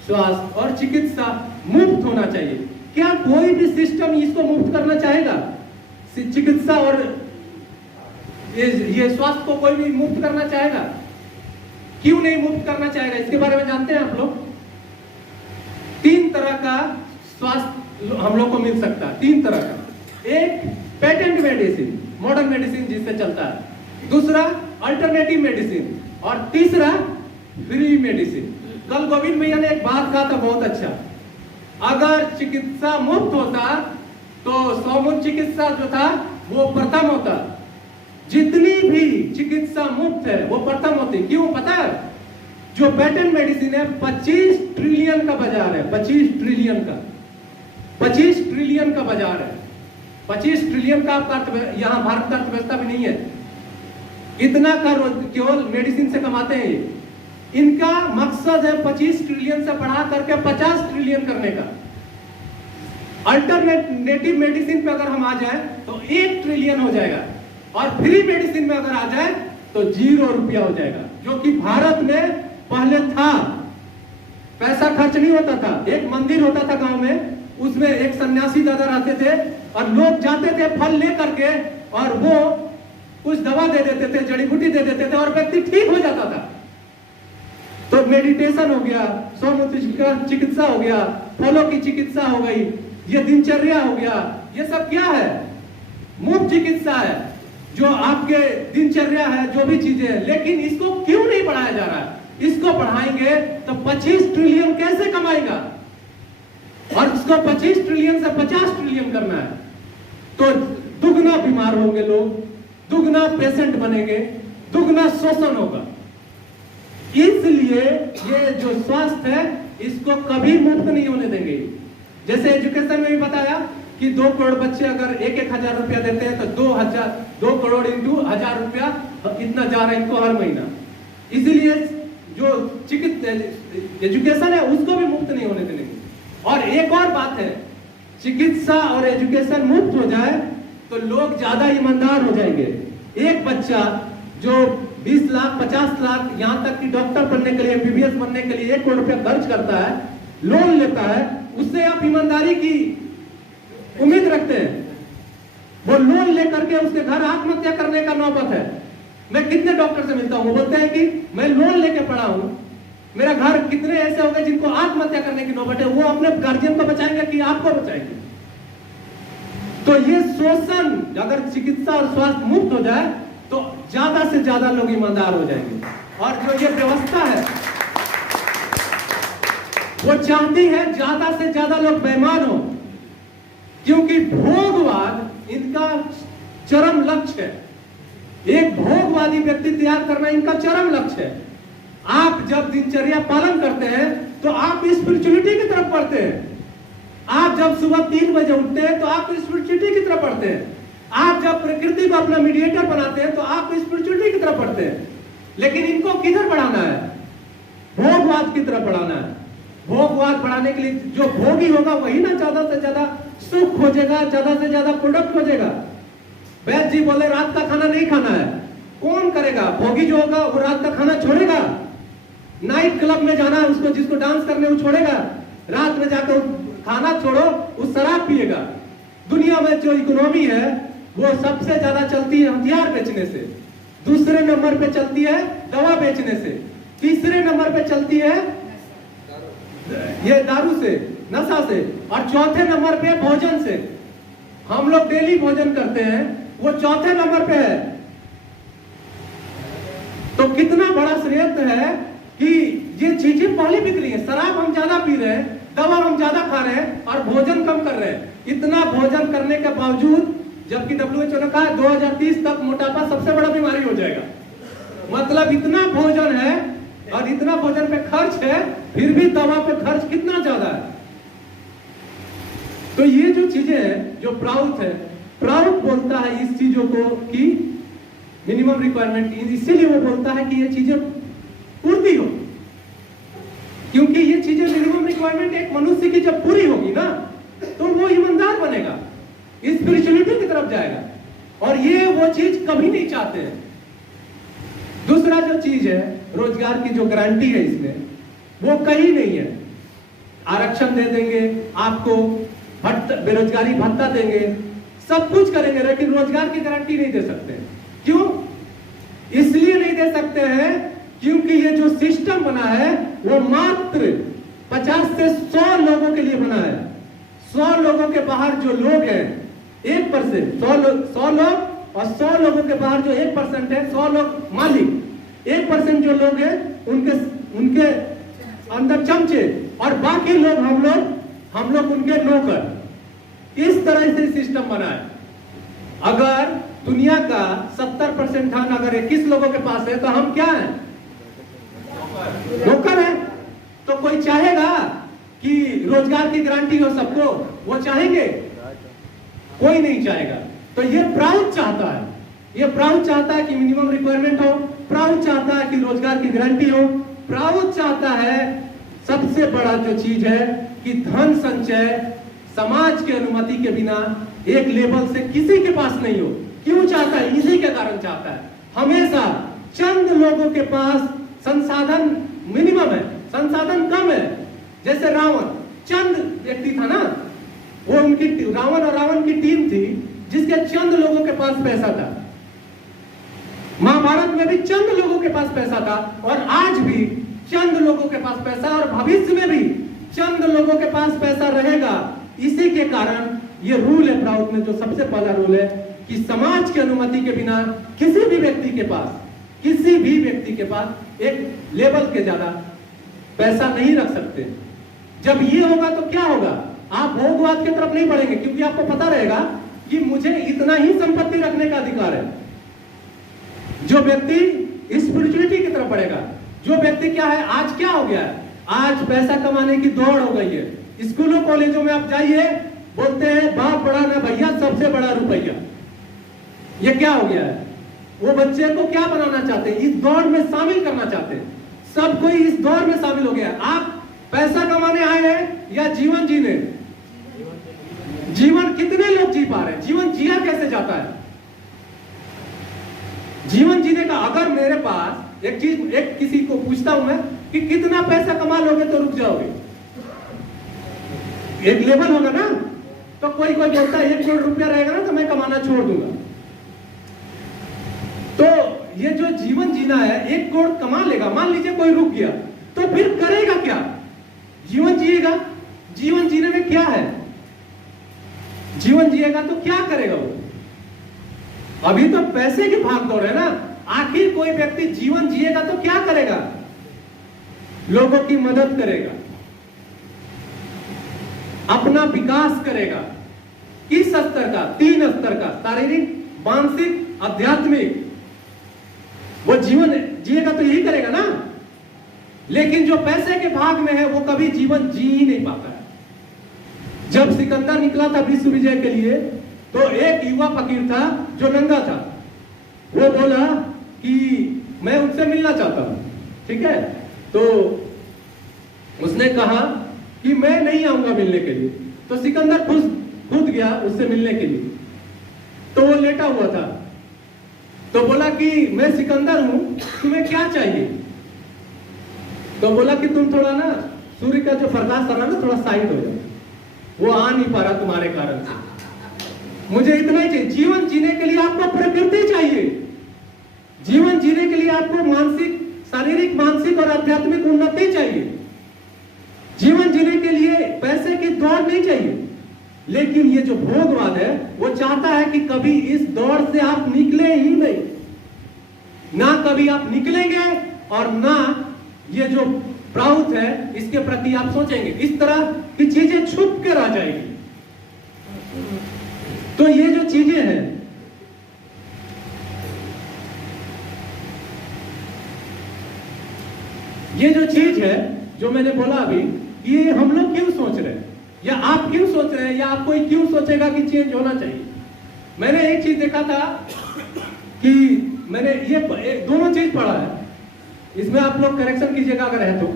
स्वास्थ्य और चिकित्सा मुफ्त होना चाहिए। क्या कोई भी सिस्टम इसको मुफ्त करना चाहेगा? चिकित्सा और ये स्वास्थ्य को कोई भी मुफ्त करना चाहेगा? क्यों नहीं मुफ्त करना चाहेगा? इसके बारे में जानते हैं आप लोग? 3 तरह का स्वास्थ्य हम लोग को मिल सकता है, 3 तरह का। एक पेटेंट मेडिसिन, मॉडर्न मेडिसिन जिससे चलता है, दूसरा अल्टरनेटिव मेडिसिन और तीसरा फ्री मेडिसिन। कल गोविंद भैया ने एक बात कहा था बहुत अच्छा, अगर चिकित्सा मुफ्त होता तो सामूहिक चिकित्सा जो था वो प्रथम होता। जितनी भी चिकित्सा मुफ्त है वो प्रथम होती। क्यों पता है? जो पेटेंट मेडिसिन है 25 ट्रिलियन का बाजार है, 25 ट्रिलियन का, 25 ट्रिलियन का बाजार है। 25 ट्रिलियन का आपका यहाँ भारत का अर्थव्यवस्था भी नहीं है, इतना का केवल मेडिसिन से कमाते हैं ये। इनका मकसद है 25 ट्रिलियन से बढ़ा करके 50 ट्रिलियन करने का। अल्टरनेटिव मेडिसिन पे अगर हम आ जाए तो 1 ट्रिलियन हो जाएगा, और फ्री मेडिसिन में अगर आ जाए तो 0 रुपया हो जाएगा, जो कि भारत में पहले था। पैसा खर्च नहीं होता था। एक मंदिर होता था गांव में, उसमें एक सन्यासी दादा रहते थे और लोग जाते थे फल ले करके, और वो कुछ दवा दे देते थे, जड़ी बूटी दे देते थे, और व्यक्ति ठीक हो जाता था। तो मेडिटेशन हो गया, सामूहिक चिकित्सा हो गया, फलों की चिकित्सा हो गई, ये दिनचर्या हो गया। ये सब क्या है? मुफ्त चिकित्सा है, जो आपके दिनचर्या है, जो भी चीजें है। लेकिन इसको क्यों नहीं बढ़ाया जा रहा है? इसको बढ़ाएंगे तो 25 ट्रिलियन कैसे कमाएगा? और इसको 25 ट्रिलियन से 50 ट्रिलियन करना है तो दुगना बीमार होंगे लोग, दुगना पेशेंट बनेंगे, दुगना शोषण होगा। इसलिए ये जो स्वास्थ्य है इसको कभी मुफ्त नहीं होने देंगे। जैसे एजुकेशन में भी बताया कि 2 करोड़ बच्चे अगर 1-1 हजार रुपया देते हैं तो 2 करोड़ इंटू 1000 रुपया इतना जा रहा है इनको हर महीना। इसीलिए जो चिकित्सा एजुकेशन है उसको भी मुफ्त नहीं होने देंगे। और एक और बात है, चिकित्सा और एजुकेशन मुफ्त हो जाए तो लोग ज्यादा ईमानदार हो जाएंगे। एक बच्चा जो 20 लाख 50 लाख यहाँ तक कि डॉक्टर बनने के लिए, एमबीबीएस बनने के लिए 1 करोड़ रुपया खर्च करता है, लोन लेता है, उससे आप ईमानदारी की उम्मीद रखते हैं। वो लोन लेकर के उसके घर आत्महत्या करने का नौबत है। मैं कितने डॉक्टर से मिलता हूँ, वो बोलते हैं कि मैं लोन लेके पढ़ा हूं, मेरा घर, कितने ऐसे हो गए जिनको आत्महत्या करने की नौबत है। वो अपने गार्जियन को बचाएंगे कि आपको बचाएंगे? तो ये शोषण, अगर चिकित्सा और स्वास्थ्य मुफ्त हो जाए तो ज्यादा से ज्यादा लोग ईमानदार हो जाएंगे। और जो ये व्यवस्था है वो चाहती है ज्यादा से ज्यादा लोग बेईमान हो, क्योंकि भोगवाद इनका चरम लक्ष्य है। एक भोगवादी व्यक्ति तैयार करना इनका चरम लक्ष्य है। आप जब दिनचर्या पालन करते हैं तो आप स्पिरिचुअलिटी की तरफ बढ़ते हैं। आप जब सुबह 3 बजे उठते हैं तो आप स्पिरिचुअलिटी की तरफ बढ़ते हैं। आप जब प्रकृति को अपना मीडिएटर बनाते हैं तो आप स्पिरिचुअलिटी की तरफ बढ़ते हैं। लेकिन इनको किधर बढ़ाना है? भोगवाद की तरफ बढ़ाना है। भोगवाद बढ़ाने के लिए जो भोगी होगा वही ना ज्यादा से ज्यादा सुख खोजेगा, ज्यादा से ज्यादा प्रोडक्ट खोजेगा। वैद्य जी बोले रात का खाना नहीं खाना है, कौन करेगा? भोगी जो होगा वो रात का खाना छोड़ेगा। नाइट क्लब में जाना है उसको, जिसको डांस करने वो छोड़ेगा। रात में जाकर खाना छोड़ो, वो शराब पिएगा। दुनिया में जो इकोनॉमी है वो सबसे ज्यादा चलती है हथियार बेचने से, दूसरे नंबर पे चलती है दवा बेचने से, तीसरे नंबर पे चलती है ये दारू से, नशा से, और चौथे नंबर पे भोजन से। हम लोग डेली भोजन करते हैं, वो चौथे नंबर पे है। तो कितना बड़ा श्रेयस्थ है कि ये चीजें पहले बिक रही है। शराब हम ज्यादा पी रहे हैं, दवा हम ज्यादा खा रहे हैं और भोजन कम कर रहे हैं। इतना भोजन करने के बावजूद, जबकि WHO ने कहा 2030 तक मोटापा सबसे बड़ा बीमारी हो जाएगा। मतलब इतना भोजन है और इतना भोजन पे खर्च है, फिर भी दवा पे खर्च कितना ज्यादा है। तो ये जो चीजें हैं, जो प्राउथ है, प्राउथ बोलता है इस चीजों को कि मिनिमम रिक्वायरमेंट, इसीलिए वो बोलता है कि ये चीजें पूर्ति हो, क्योंकि ये चीजें मिनिमम रिक्वायरमेंट एक मनुष्य की जब पूरी होगी ना तो वो ईमानदार बनेगा, स्पिरिचुअलिटी की तरफ जाएगा। और ये वो चीज कभी नहीं चाहते हैं। दूसरा जो चीज है, रोजगार की जो गारंटी है इसमें, वो कहीं नहीं है। आरक्षण दे देंगे आपको, बेरोजगारी भत्ता देंगे, सब कुछ करेंगे, लेकिन रोजगार की गारंटी नहीं दे सकते। क्यों? इसलिए नहीं दे सकते हैं क्योंकि ये जो सिस्टम बना है वो मात्र 50 से 100 लोगों के लिए बना है। 100 लोगों के बाहर जो लोग हैं, 1%, 100 लोग और 100 लोगों के बाहर जो 1% है, 100 लोग मालिक, 1% जो लोग हैं उनके अंदर चमचे और बाकी लोग हम लोग उनके नौकर। इस तरह से सिस्टम बना है। अगर दुनिया का 70% धन अगर 21 लोगों के पास है तो हम क्या हैं? नौकर है। तो कोई चाहेगा कि रोजगार की गारंटी हो सबको? वो चाहेंगे? कोई नहीं चाहेगा। तो ये प्राउड चाहता है, ये प्राउड चाहता है कि मिनिमम रिक्वायरमेंट हो, प्राउड चाहता है कि रोजगार की गारंटी हो, प्राउड चाहता है सबसे बड़ा जो चीज है कि धन संचय समाज की अनुमति के बिना एक लेवल से किसी के पास नहीं हो। क्यों चाहता है? इसी के कारण चाहता है। हमेशा चंद लोगों के पास संसाधन मिनिमम है, संसाधन कम है। जैसे रावण, चंद व्यक्ति था ना, वो उनकी रावण और रावण की टीम थी जिसके चंद लोगों के पास पैसा था। महाभारत में भी चंद लोगों के पास पैसा था और आज भी चंद लोगों के पास पैसा, और भविष्य में भी चंद लोगों के पास पैसा रहेगा। इसी के कारण ये रूल है प्राउड में, जो सबसे पहला रूल है कि समाज की अनुमति के बिना किसी भी व्यक्ति के पास एक लेवल के ज्यादा पैसा नहीं रख सकते। जब ये होगा तो क्या होगा? आप भोगवाद की तरफ नहीं बढ़ेंगे, क्योंकि आपको पता रहेगा कि मुझे इतना ही संपत्ति रखने का अधिकार है। जो व्यक्ति स्पिरिचुअलिटी की तरफ बढ़ेगा, जो व्यक्ति क्या है, आज क्या हो गया है, आज पैसा कमाने की दौड़ हो गई है। स्कूलों कॉलेजों में आप जाइए, बोलते हैं बाप बड़ा ना भैया, सबसे बड़ा रुपया। ये क्या हो गया है? वो बच्चे को क्या बनाना चाहते हैं? इस दौड़ में शामिल करना चाहते हैं। सब कोई इस दौड़ में शामिल हो गया। आप पैसा कमाने आए हैं या जीवन जीने? जीवन कितने लोग जी पा रहे हैं? जीवन जिया कैसे जाता है? जीवन जीने का, अगर मेरे पास एक किसी को पूछता हूं मैं कि कितना पैसा कमा लोगे तो रुक जाओगे, एक लेवल होगा ना। तो कोई बोलता है 1 करोड़ रुपया रहेगा ना तो मैं कमाना छोड़ दूंगा। तो ये जो जीवन जीना है, 1 करोड़ कमा लेगा, मान लीजिए कोई रुक गया, तो फिर करेगा क्या? जीवन जिएगा। जीवन जीने में क्या है? जीवन जिएगा तो क्या करेगा वो? अभी तो पैसे की भाग दौड़ है ना। आखिर कोई व्यक्ति जीवन जिएगा तो क्या करेगा? लोगों की मदद करेगा, अपना विकास करेगा, किस स्तर का? 3 स्तर का, शारीरिक, मानसिक, आध्यात्मिक। वो जीवन जिएगा तो यही करेगा ना। लेकिन जो पैसे के भाग में है वो कभी जीवन जी ही नहीं पाता है। जब सिकंदर निकला था विश्व विजय के लिए, तो एक युवा फकीर था जो नंगा था। वो बोला कि मैं उनसे मिलना चाहता हूं, ठीक है। तो उसने कहा कि मैं नहीं आऊंगा मिलने के लिए। तो सिकंदर खुद गया उससे मिलने के लिए। तो वो लेटा हुआ था, तो बोला कि मैं सिकंदर हूं, तुम्हें क्या चाहिए? तो बोला कि तुम थोड़ा ना सूर्य का जो प्रकाश था ना थोड़ा साइड हो जाए, वो आ नहीं पा रहा तुम्हारे कारण से। मुझे इतना ही चाहिए। जीवन जीने के लिए आपको प्रकृति चाहिए। जीवन जीने के लिए आपको मानसिक, शारीरिक, मानसिक और आध्यात्मिक उन्नति चाहिए। जीवन जीने के लिए पैसे की दौड़ नहीं चाहिए। लेकिन ये जो भोगवाद है वो चाहता है कि कभी इस दौड़ से आप निकले ही नहीं। ना कभी आप निकलेंगे और ना ये जो प्राउत है इसके प्रति आप सोचेंगे। इस तरह की चीजें छुप के रह जाएगी। तो ये जो चीजें हैं, ये जो चीज है जो मैंने बोला अभी, ये हम लोग क्यों सोच रहे हैं, या आप क्यों सोच रहे हैं, या आप कोई क्यों सोचेगा कि चेंज होना चाहिए। मैंने एक चीज देखा था कि मैंने ये दोनों चीज पढ़ा है, इसमें आप लोग करेक्शन कीजिएगा अगर है तो।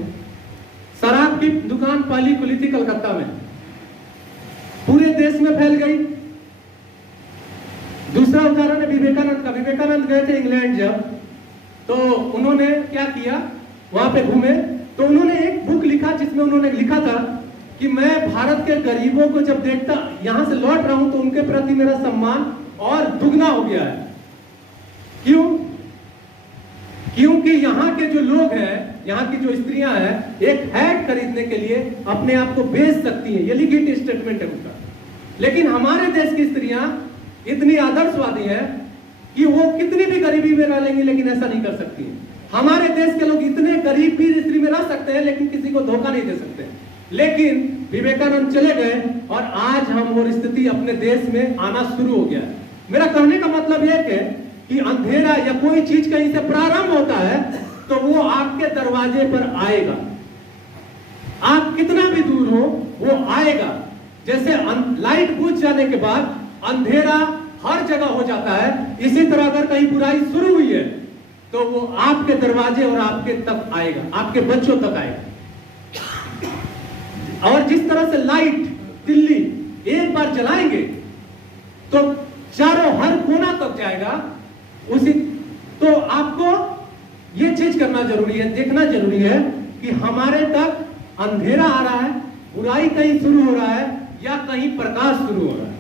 शराब की दुकान पहली खुली थी कलकत्ता में, पूरे देश में फैल गई। दूसरा उदाहरण है विवेकानंद का। विवेकानंद गए थे इंग्लैंड जब, तो उन्होंने क्या किया, वहां पे घूमे, तो उन्होंने एक बुक लिखा जिसमें उन्होंने लिखा था कि मैं भारत के गरीबों को जब देखता, यहां से लौट रहा हूं तो उनके प्रति मेरा सम्मान और दुगना हो गया है। क्यों? क्योंकि यहाँ के जो लोग हैं, यहाँ की जो स्त्रियां हैं, एक हैट खरीदने के लिए अपने आप को बेच सकती हैं। ये लिखित स्टेटमेंट है उनका। लेकिन हमारे देश की स्त्रियां इतनी आदर्शवादी हैं कि वो कितनी भी गरीबी में रह लेंगी लेकिन ऐसा नहीं कर सकती हैं। हमारे देश के लोग इतने गरीब भी स्त्री में रह सकते हैं लेकिन किसी को धोखा नहीं दे सकते। लेकिन विवेकानंद चले गए और आज हम वो स्थिति अपने देश में आना शुरू हो गया है। मेरा कहने का मतलब यह है कि अंधेरा या कोई चीज कहीं से प्रारंभ होता है तो वो आपके दरवाजे पर आएगा। आप कितना भी दूर हो वो आएगा। जैसे लाइट बुझ जाने के बाद अंधेरा हर जगह हो जाता है, इसी तरह अगर कहीं बुराई शुरू हुई है तो वो आपके दरवाजे और आपके तक आएगा, आपके बच्चों तक आएगा। और जिस तरह से लाइट दिल्ली एक बार जलाएंगे तो चारों हर कोना तक जाएगा, उसी तो आपको ये चीज करना जरूरी है, देखना जरूरी है कि हमारे तक अंधेरा आ रहा है, बुराई कहीं शुरू हो रहा है या कहीं प्रकाश शुरू हो रहा है।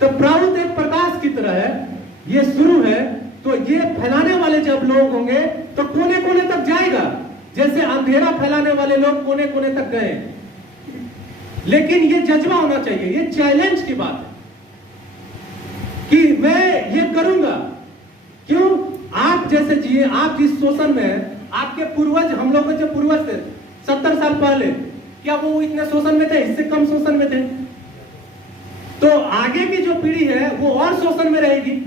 तो प्राउत एक प्रकाश की तरह है, ये शुरू है तो ये फैलाने वाले जब लोग होंगे तो कोने कोने तक जाएगा। जैसे अंधेरा फैलाने वाले लोग कोने कोने तक गए। लेकिन ये जज्बा होना चाहिए, ये चैलेंज की बात है कि मैं ये करूंगा। क्यों? आप जैसे जिए, आप जिस शोषण में है, आपके पूर्वज, हम लोग के जो पूर्वज थे 70 साल पहले, क्या वो इतने शोषण में थे? इससे कम शोषण में थे। तो आगे की जो पीढ़ी है वो और शोषण में रहेगी।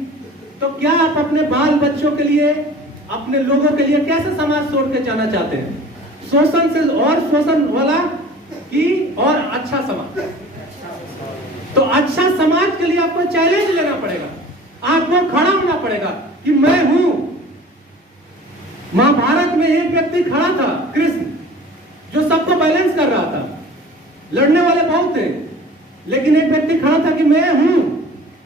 तो क्या आप अपने बाल बच्चों के लिए, अपने लोगों के लिए कैसे समाज छोड़ के जाना चाहते हैं? शोषण से और शोषण वाला कि और अच्छा समाज? तो अच्छा समाज के लिए आपको चैलेंज लेना पड़ेगा, आपको खड़ा होना पड़ेगा कि मैं हूं। महाभारत में एक व्यक्ति खड़ा था, कृष्ण, जो सबको बैलेंस कर रहा था। लड़ने वाले बहुत थे लेकिन एक व्यक्ति खड़ा था कि मैं हूं,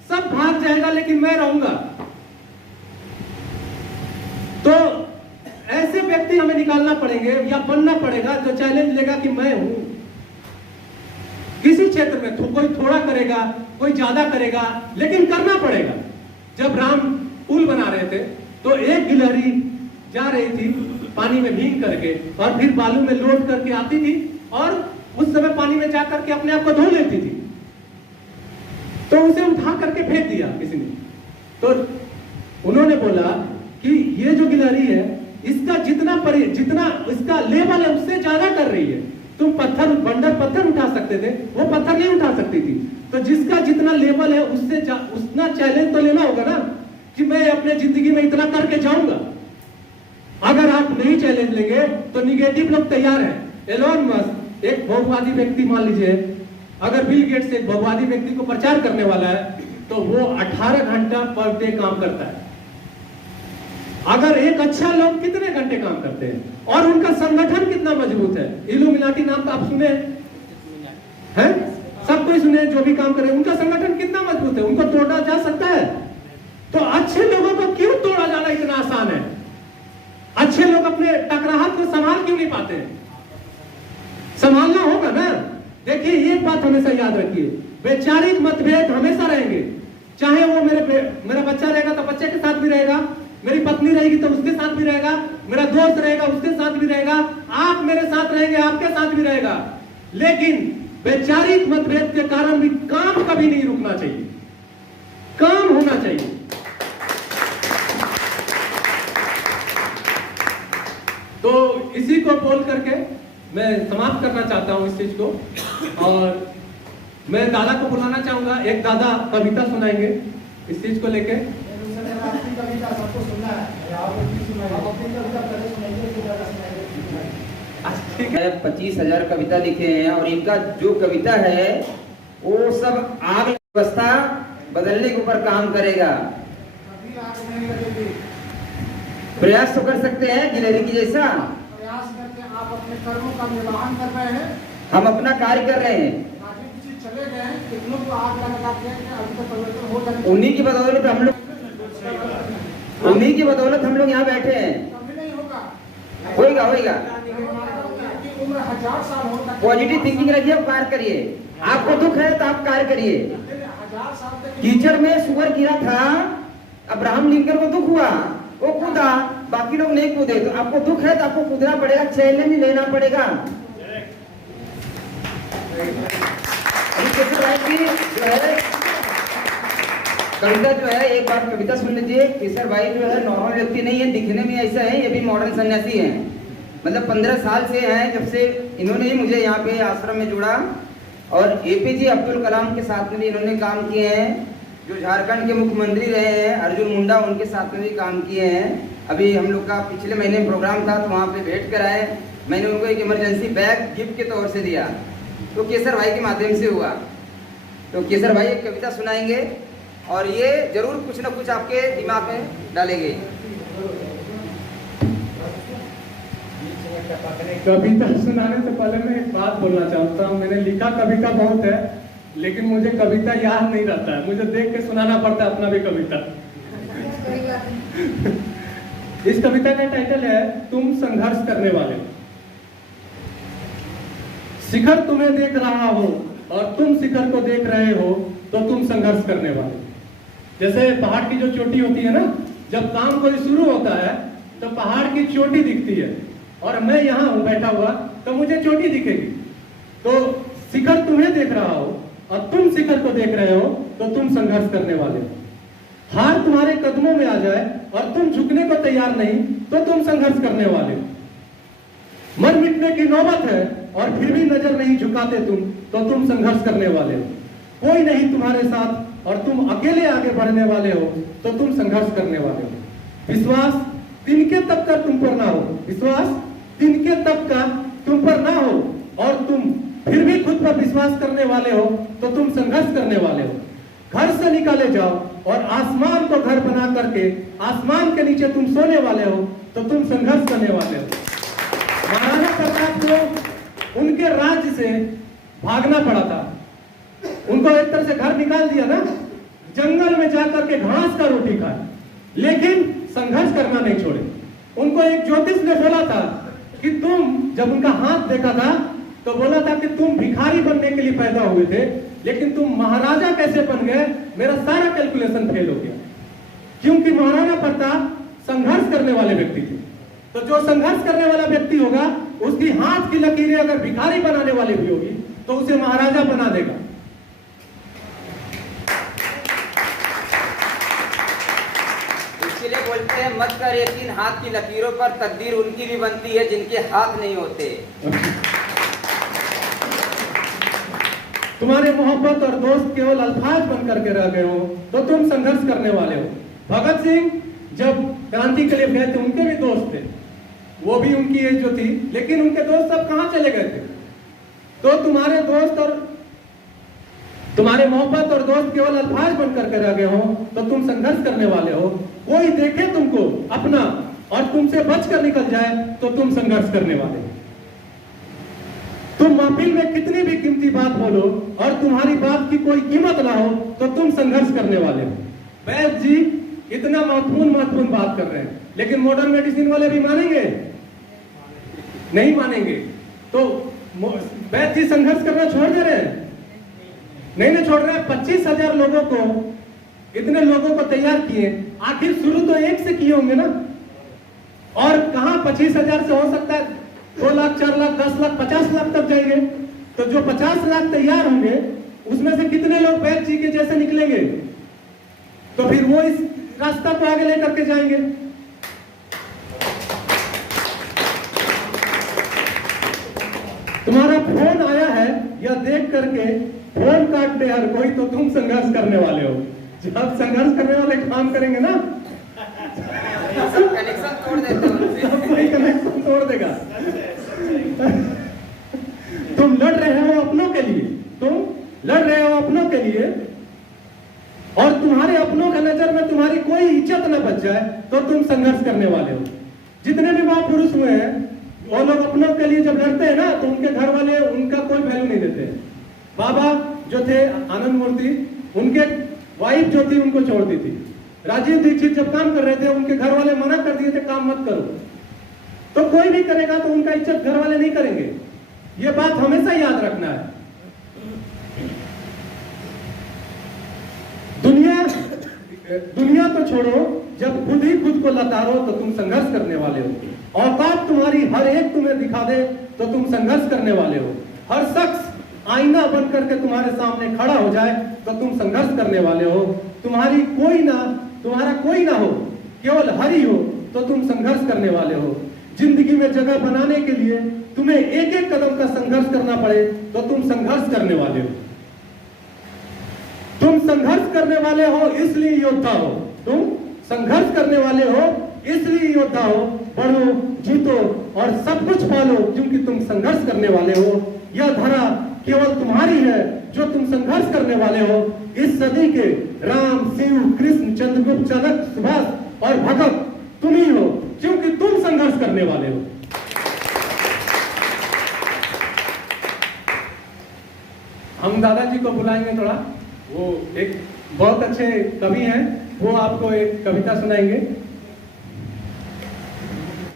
सब भाग जाएगा लेकिन मैं रहूंगा। तो ऐसे व्यक्ति हमें निकालना पड़ेंगे या बनना पड़ेगा जो चैलेंज लेगा कि मैं हूं। किसी क्षेत्र में कोई थोड़ा करेगा, कोई ज्यादा करेगा, लेकिन करना पड़ेगा। जब राम पुल बना रहे थे तो एक गिलहरी जा रही थी पानी में भीग करके और फिर बालू में लोट करके आती थी और उस समय पानी में जा करके अपने आप को धो लेती थी। तो उसे उठा करके फेंक दिया किसी ने। तो उन्होंने बोला कि ये जो गिलहरी है इसका जितना इसका लेवल है उससे ज्यादा कर रही है, तुम पत्थर, बंडर पत्थर उठा सकते थे, वो पत्थर नहीं उठा सकती थी। तो जिसका जितना लेवल है उससे उतना चैलेंज तो लेना होगा ना, कि मैं अपने जिंदगी में इतना करके जाऊंगा। अगर आप नहीं चैलेंज लेंगे तो निगेटिव लोग तैयार हैं। एलोन मस्क एक भोगवादी व्यक्ति, मान लीजिए अगर बिल गेट्स एक भोगवादी व्यक्ति को प्रचार करने वाला है तो वो 18 घंटा पर डे काम करता है। अगर एक अच्छा लोग कितने घंटे काम करते हैं, और उनका संगठन कितना मजबूत है। इल्यूमिनाटी नाम तो आप सुने हैं, सब कोई सुने, जो भी काम करे, उनका संगठन कितना मजबूत है, उनको तोड़ा जा सकता है। तो अच्छे लोगों को क्यों तोड़ा जाना इतना आसान है? अच्छे लोग अपने टकराहट को संभाल क्यों नहीं पाते? संभालना होगा ना। देखिए ये बात हमेशा याद रखिए, वैचारिक मतभेद हमेशा रहेंगे। चाहे वो मेरा बच्चा रहेगा तो बच्चे के साथ भी रहेगा, मेरी पत्नी रहेगी तो उसके साथ भी रहेगा, मेरा दोस्त रहेगा उसके साथ भी रहेगा, आप मेरे साथ रहेंगे आपके साथ भी रहेगा। लेकिन वैचारिक मतभेद के कारण भी काम कभी नहीं रुकना चाहिए, काम होना चाहिए। तो इसी को बोल करके मैं समाप्त करना चाहता हूं इस चीज को, और मैं दादा को बुलाना चाहूंगा। एक दादा कविता सुनाएंगे इस चीज को लेके। ठीक है, 25,000 कविता लिखे हैं, और इनका जो कविता है वो सब आग व्यवस्था बदलने के ऊपर काम करेगा। प्रयास तो कर सकते हैं गिलहरी की जैसा, प्रयास करके आप अपने कर्मों का निर्वहन कर रहे हैं। हम अपना कार्य कर रहे हैं। चले गए कितनों को आग लगाते हैं कि अभी तो परिवर्तन हो जाएगा। उन्हीं की बदौलत हम लोग यहाँ बैठे हैं। कभी नहीं होगा, होएगा होएगा। उम्र 1000 साल हो सकती है। पॉजिटिव थिंकिंग रखिए, कार्य करिए। आपको दुख है तो आप कार्य करिए। 1000 साल तक कीचड़ में सुअर गिरा था, अब्राहम लिंकन को दुख हुआ, वो कूदा, बाकी लोग नहीं कूदे। तो आपको दुख है तो आपको कूदना पड़ेगा, चैलेंज लेना पड़ेगा। केसर भाई की जो है कविता जो है, एक बार कविता सुन लीजिए। केसर भाई जो है नॉर्मल व्यक्ति नहीं है, दिखने में ऐसा है, ये भी मॉडर्न सन्यासी है। मतलब 15 साल से हैं जब से इन्होंने ही मुझे यहाँ पे आश्रम में जोड़ा, और एपीजे अब्दुल कलाम के साथ में भी इन्होंने काम किए हैं। जो झारखंड के मुख्यमंत्री रहे हैं अर्जुन मुंडा, उनके साथ में भी काम किए हैं। अभी हम लोग का पिछले महीने प्रोग्राम था तो वहाँ पे भेंट कराए। मैंने उनको एक इमरजेंसी बैग गिफ्ट के तौर से दिया, तो केसर भाई के माध्यम से हुआ। तो केसर भाई एक कविता सुनाएंगे, और ये जरूर कुछ ना कुछ आपके दिमाग में डालेंगे। कविता सुनाने से पहले मैं एक बात बोलना चाहता हूँ। मैंने लिखा कविता बहुत है, लेकिन मुझे कविता याद नहीं रहता है, मुझे देख के सुनाना पड़ता है अपना भी कविता। इस कविता का टाइटल है तुम संघर्ष करने वाले। शिखर तुम्हें देख रहा हो और तुम शिखर को देख रहे हो तो तुम संघर्ष करने वाले। जैसे पहाड़ की जो चोटी होती है ना, जब काम कोई शुरू होता है तो पहाड़ की चोटी दिखती है, और मैं यहाँ हूं बैठा हुआ तो मुझे चोटी दिखेगी। तो शिखर तुम्हें देख रहा हो और तुम शिखर को देख रहे हो तो तुम संघर्ष करने वाले हो। हार तुम्हारे कदमों में आ जाए और तुम झुकने को तैयार नहीं तो तुम संघर्ष करने वाले हो। मर मिटने की नौबत है और फिर भी नजर नहीं झुकाते तुम तो तुम संघर्ष करने वाले हो। कोई नहीं तुम्हारे साथ और तुम अकेले आगे बढ़ने वाले हो तो तुम संघर्ष करने वाले हो। विश्वास तिनके तक का तुम पर ना हो, विश्वास तिनके तक का तुम पर ना हो, और तुम फिर भी खुद पर विश्वास करने वाले हो तो तुम संघर्ष करने वाले हो। घर से निकाले जाओ और आसमान को घर बना करके आसमान के नीचे तुम सोने वाले हो तो तुम संघर्ष करने वाले हो। महाराणा प्रताप को उनके राज्य से भागना पड़ा था, उनको एक तरह से घर निकाल दिया ना, जंगल में जाकर के घास का रोटी खाए, लेकिन संघर्ष करना नहीं छोड़े। उनको एक ज्योतिष ने बोला था कि तुम, जब उनका हाथ देखा था तो बोला था कि तुम भिखारी बनने के लिए पैदा हुए थे, लेकिन तुम महाराजा कैसे बन गए, मेरा सारा कैलकुलेशन फेल हो गया। क्योंकि महाराणा प्रताप संघर्ष करने वाले व्यक्ति थे। तो जो संघर्ष करने वाला व्यक्ति होगा उसकी हाथ की लकीरें अगर भिखारी बनाने वाली भी होगी तो उसे महाराजा बना देगा। इसके लिए बोलते हैं मत कर यकीन हाथ की लकीरों पर, तकदीर उनकी भी बनती है जिनके हाथ नहीं होते। तुम्हारे मोहब्बत और दोस्त केवल अल्फाज बन करके रह गए हो तो तुम संघर्ष करने वाले हो। भगत सिंह जब क्रांति के लिए गए थे उनके भी दोस्त थे, वो भी उनकी एज जो थी, लेकिन उनके दोस्त सब कहां चले गए थे? तो तुम्हारे दोस्त और तुम्हारे मोहब्बत और दोस्त केवल अल्फाज बन करके रह गए हो तो तुम संघर्ष करने वाले हो। कोई देखे तुमको अपना और तुमसे बचकर निकल जाए तो तुम संघर्ष करने वाले हो। तुम महफिल में कितनी भी कीमती बात बोलो और तुम्हारी बात की कोई कीमत ना हो तो तुम संघर्ष करने वाले हो। वैद्य जी इतना महत्वपूर्ण बात कर रहे हैं, लेकिन मॉडर्न मेडिसिन वाले भी मानेंगे? नहीं मानेंगे। तो वैद्य जी संघर्ष करना छोड़ दे रहे हैं? नहीं छोड़ रहे हैं। 25,000 लोगों को, इतने लोगों को तैयार किए, आखिर शुरू तो एक से किए होंगे ना। और कहां 25,000 से हो सकता है 2 लाख, 4 लाख, 10 लाख, 50 लाख तक जाएंगे। तो जो 50 लाख तैयार होंगे उसमें से कितने लोग वैद्य जी के जैसे निकलेंगे? तो फिर वो इस रास्ता को आगे लेकर के जाएंगे। तुम्हारा फोन आया है या देख करके फोन काट दे हर कोई तो तुम संघर्ष करने वाले हो। जब संघर्ष करने वाले काम करेंगे ना, कनेक्शन तोड़ देते हैं, कोई कनेक्शन तोड़ देगा। तुम लड़ रहे हो अपनों के लिए, तुम लड़ रहे हो अपनों के लिए, और तुम्हारे अपनों का नजर में तुम्हारी कोई इज्जत न बच जाए तो तुम संघर्ष करने वाले हो। जितने भी महापुरुष हुए हैं वो लोग अपनों के लिए जब लड़ते हैं ना तो उनके घर वाले उनका कोई वैल्यू नहीं देते हैं। बाबा जो थे आनंद मूर्ति, उनके वाइफ जो थी उनको छोड़ दी थी। राजीव दीक्षित जब काम कर रहे थे उनके घर वाले मना कर दिए थे काम मत करो, तो कोई भी करेगा तो उनका इज्जत घर वाले नहीं करेंगे। ये बात हमेशा याद रखना है। दुनिया तो छोड़ो, जब खुद ही खुद को लतारो तो तुम संघर्ष करने वाले हो। औकात तुम्हारी हर एक तुम्हें दिखा दे तो तुम संघर्ष करने वाले हो। हर शख्स आईना बन करके तुम्हारे सामने खड़ा हो जाए तो तुम संघर्ष करने वाले हो। तुम्हारा कोई ना हो, केवल हरि हो तो तुम संघर्ष करने वाले हो। जिंदगी में जगह बनाने के लिए तुम्हें एक एक कदम का संघर्ष करना पड़े तो तुम संघर्ष करने वाले हो। तुम संघर्ष करने वाले हो इसलिए योद्धा हो। तुम संघर्ष करने वाले हो इसलिए योद्धा हो। बढ़ो, जीतो और सब कुछ पालो क्योंकि तुम संघर्ष करने वाले हो। यह धरा केवल तुम्हारी है जो तुम संघर्ष करने वाले हो। इस सदी के राम, शिव, कृष्ण, चंद्रगुप्त, चाणक्य, सुभाष और भगत तुम ही हो क्योंकि तुम संघर्ष करने वाले हो। हम दादाजी को बुलाएंगे थोड़ा, वो एक बहुत अच्छे कवि हैं, वो आपको एक कविता सुनाएंगे।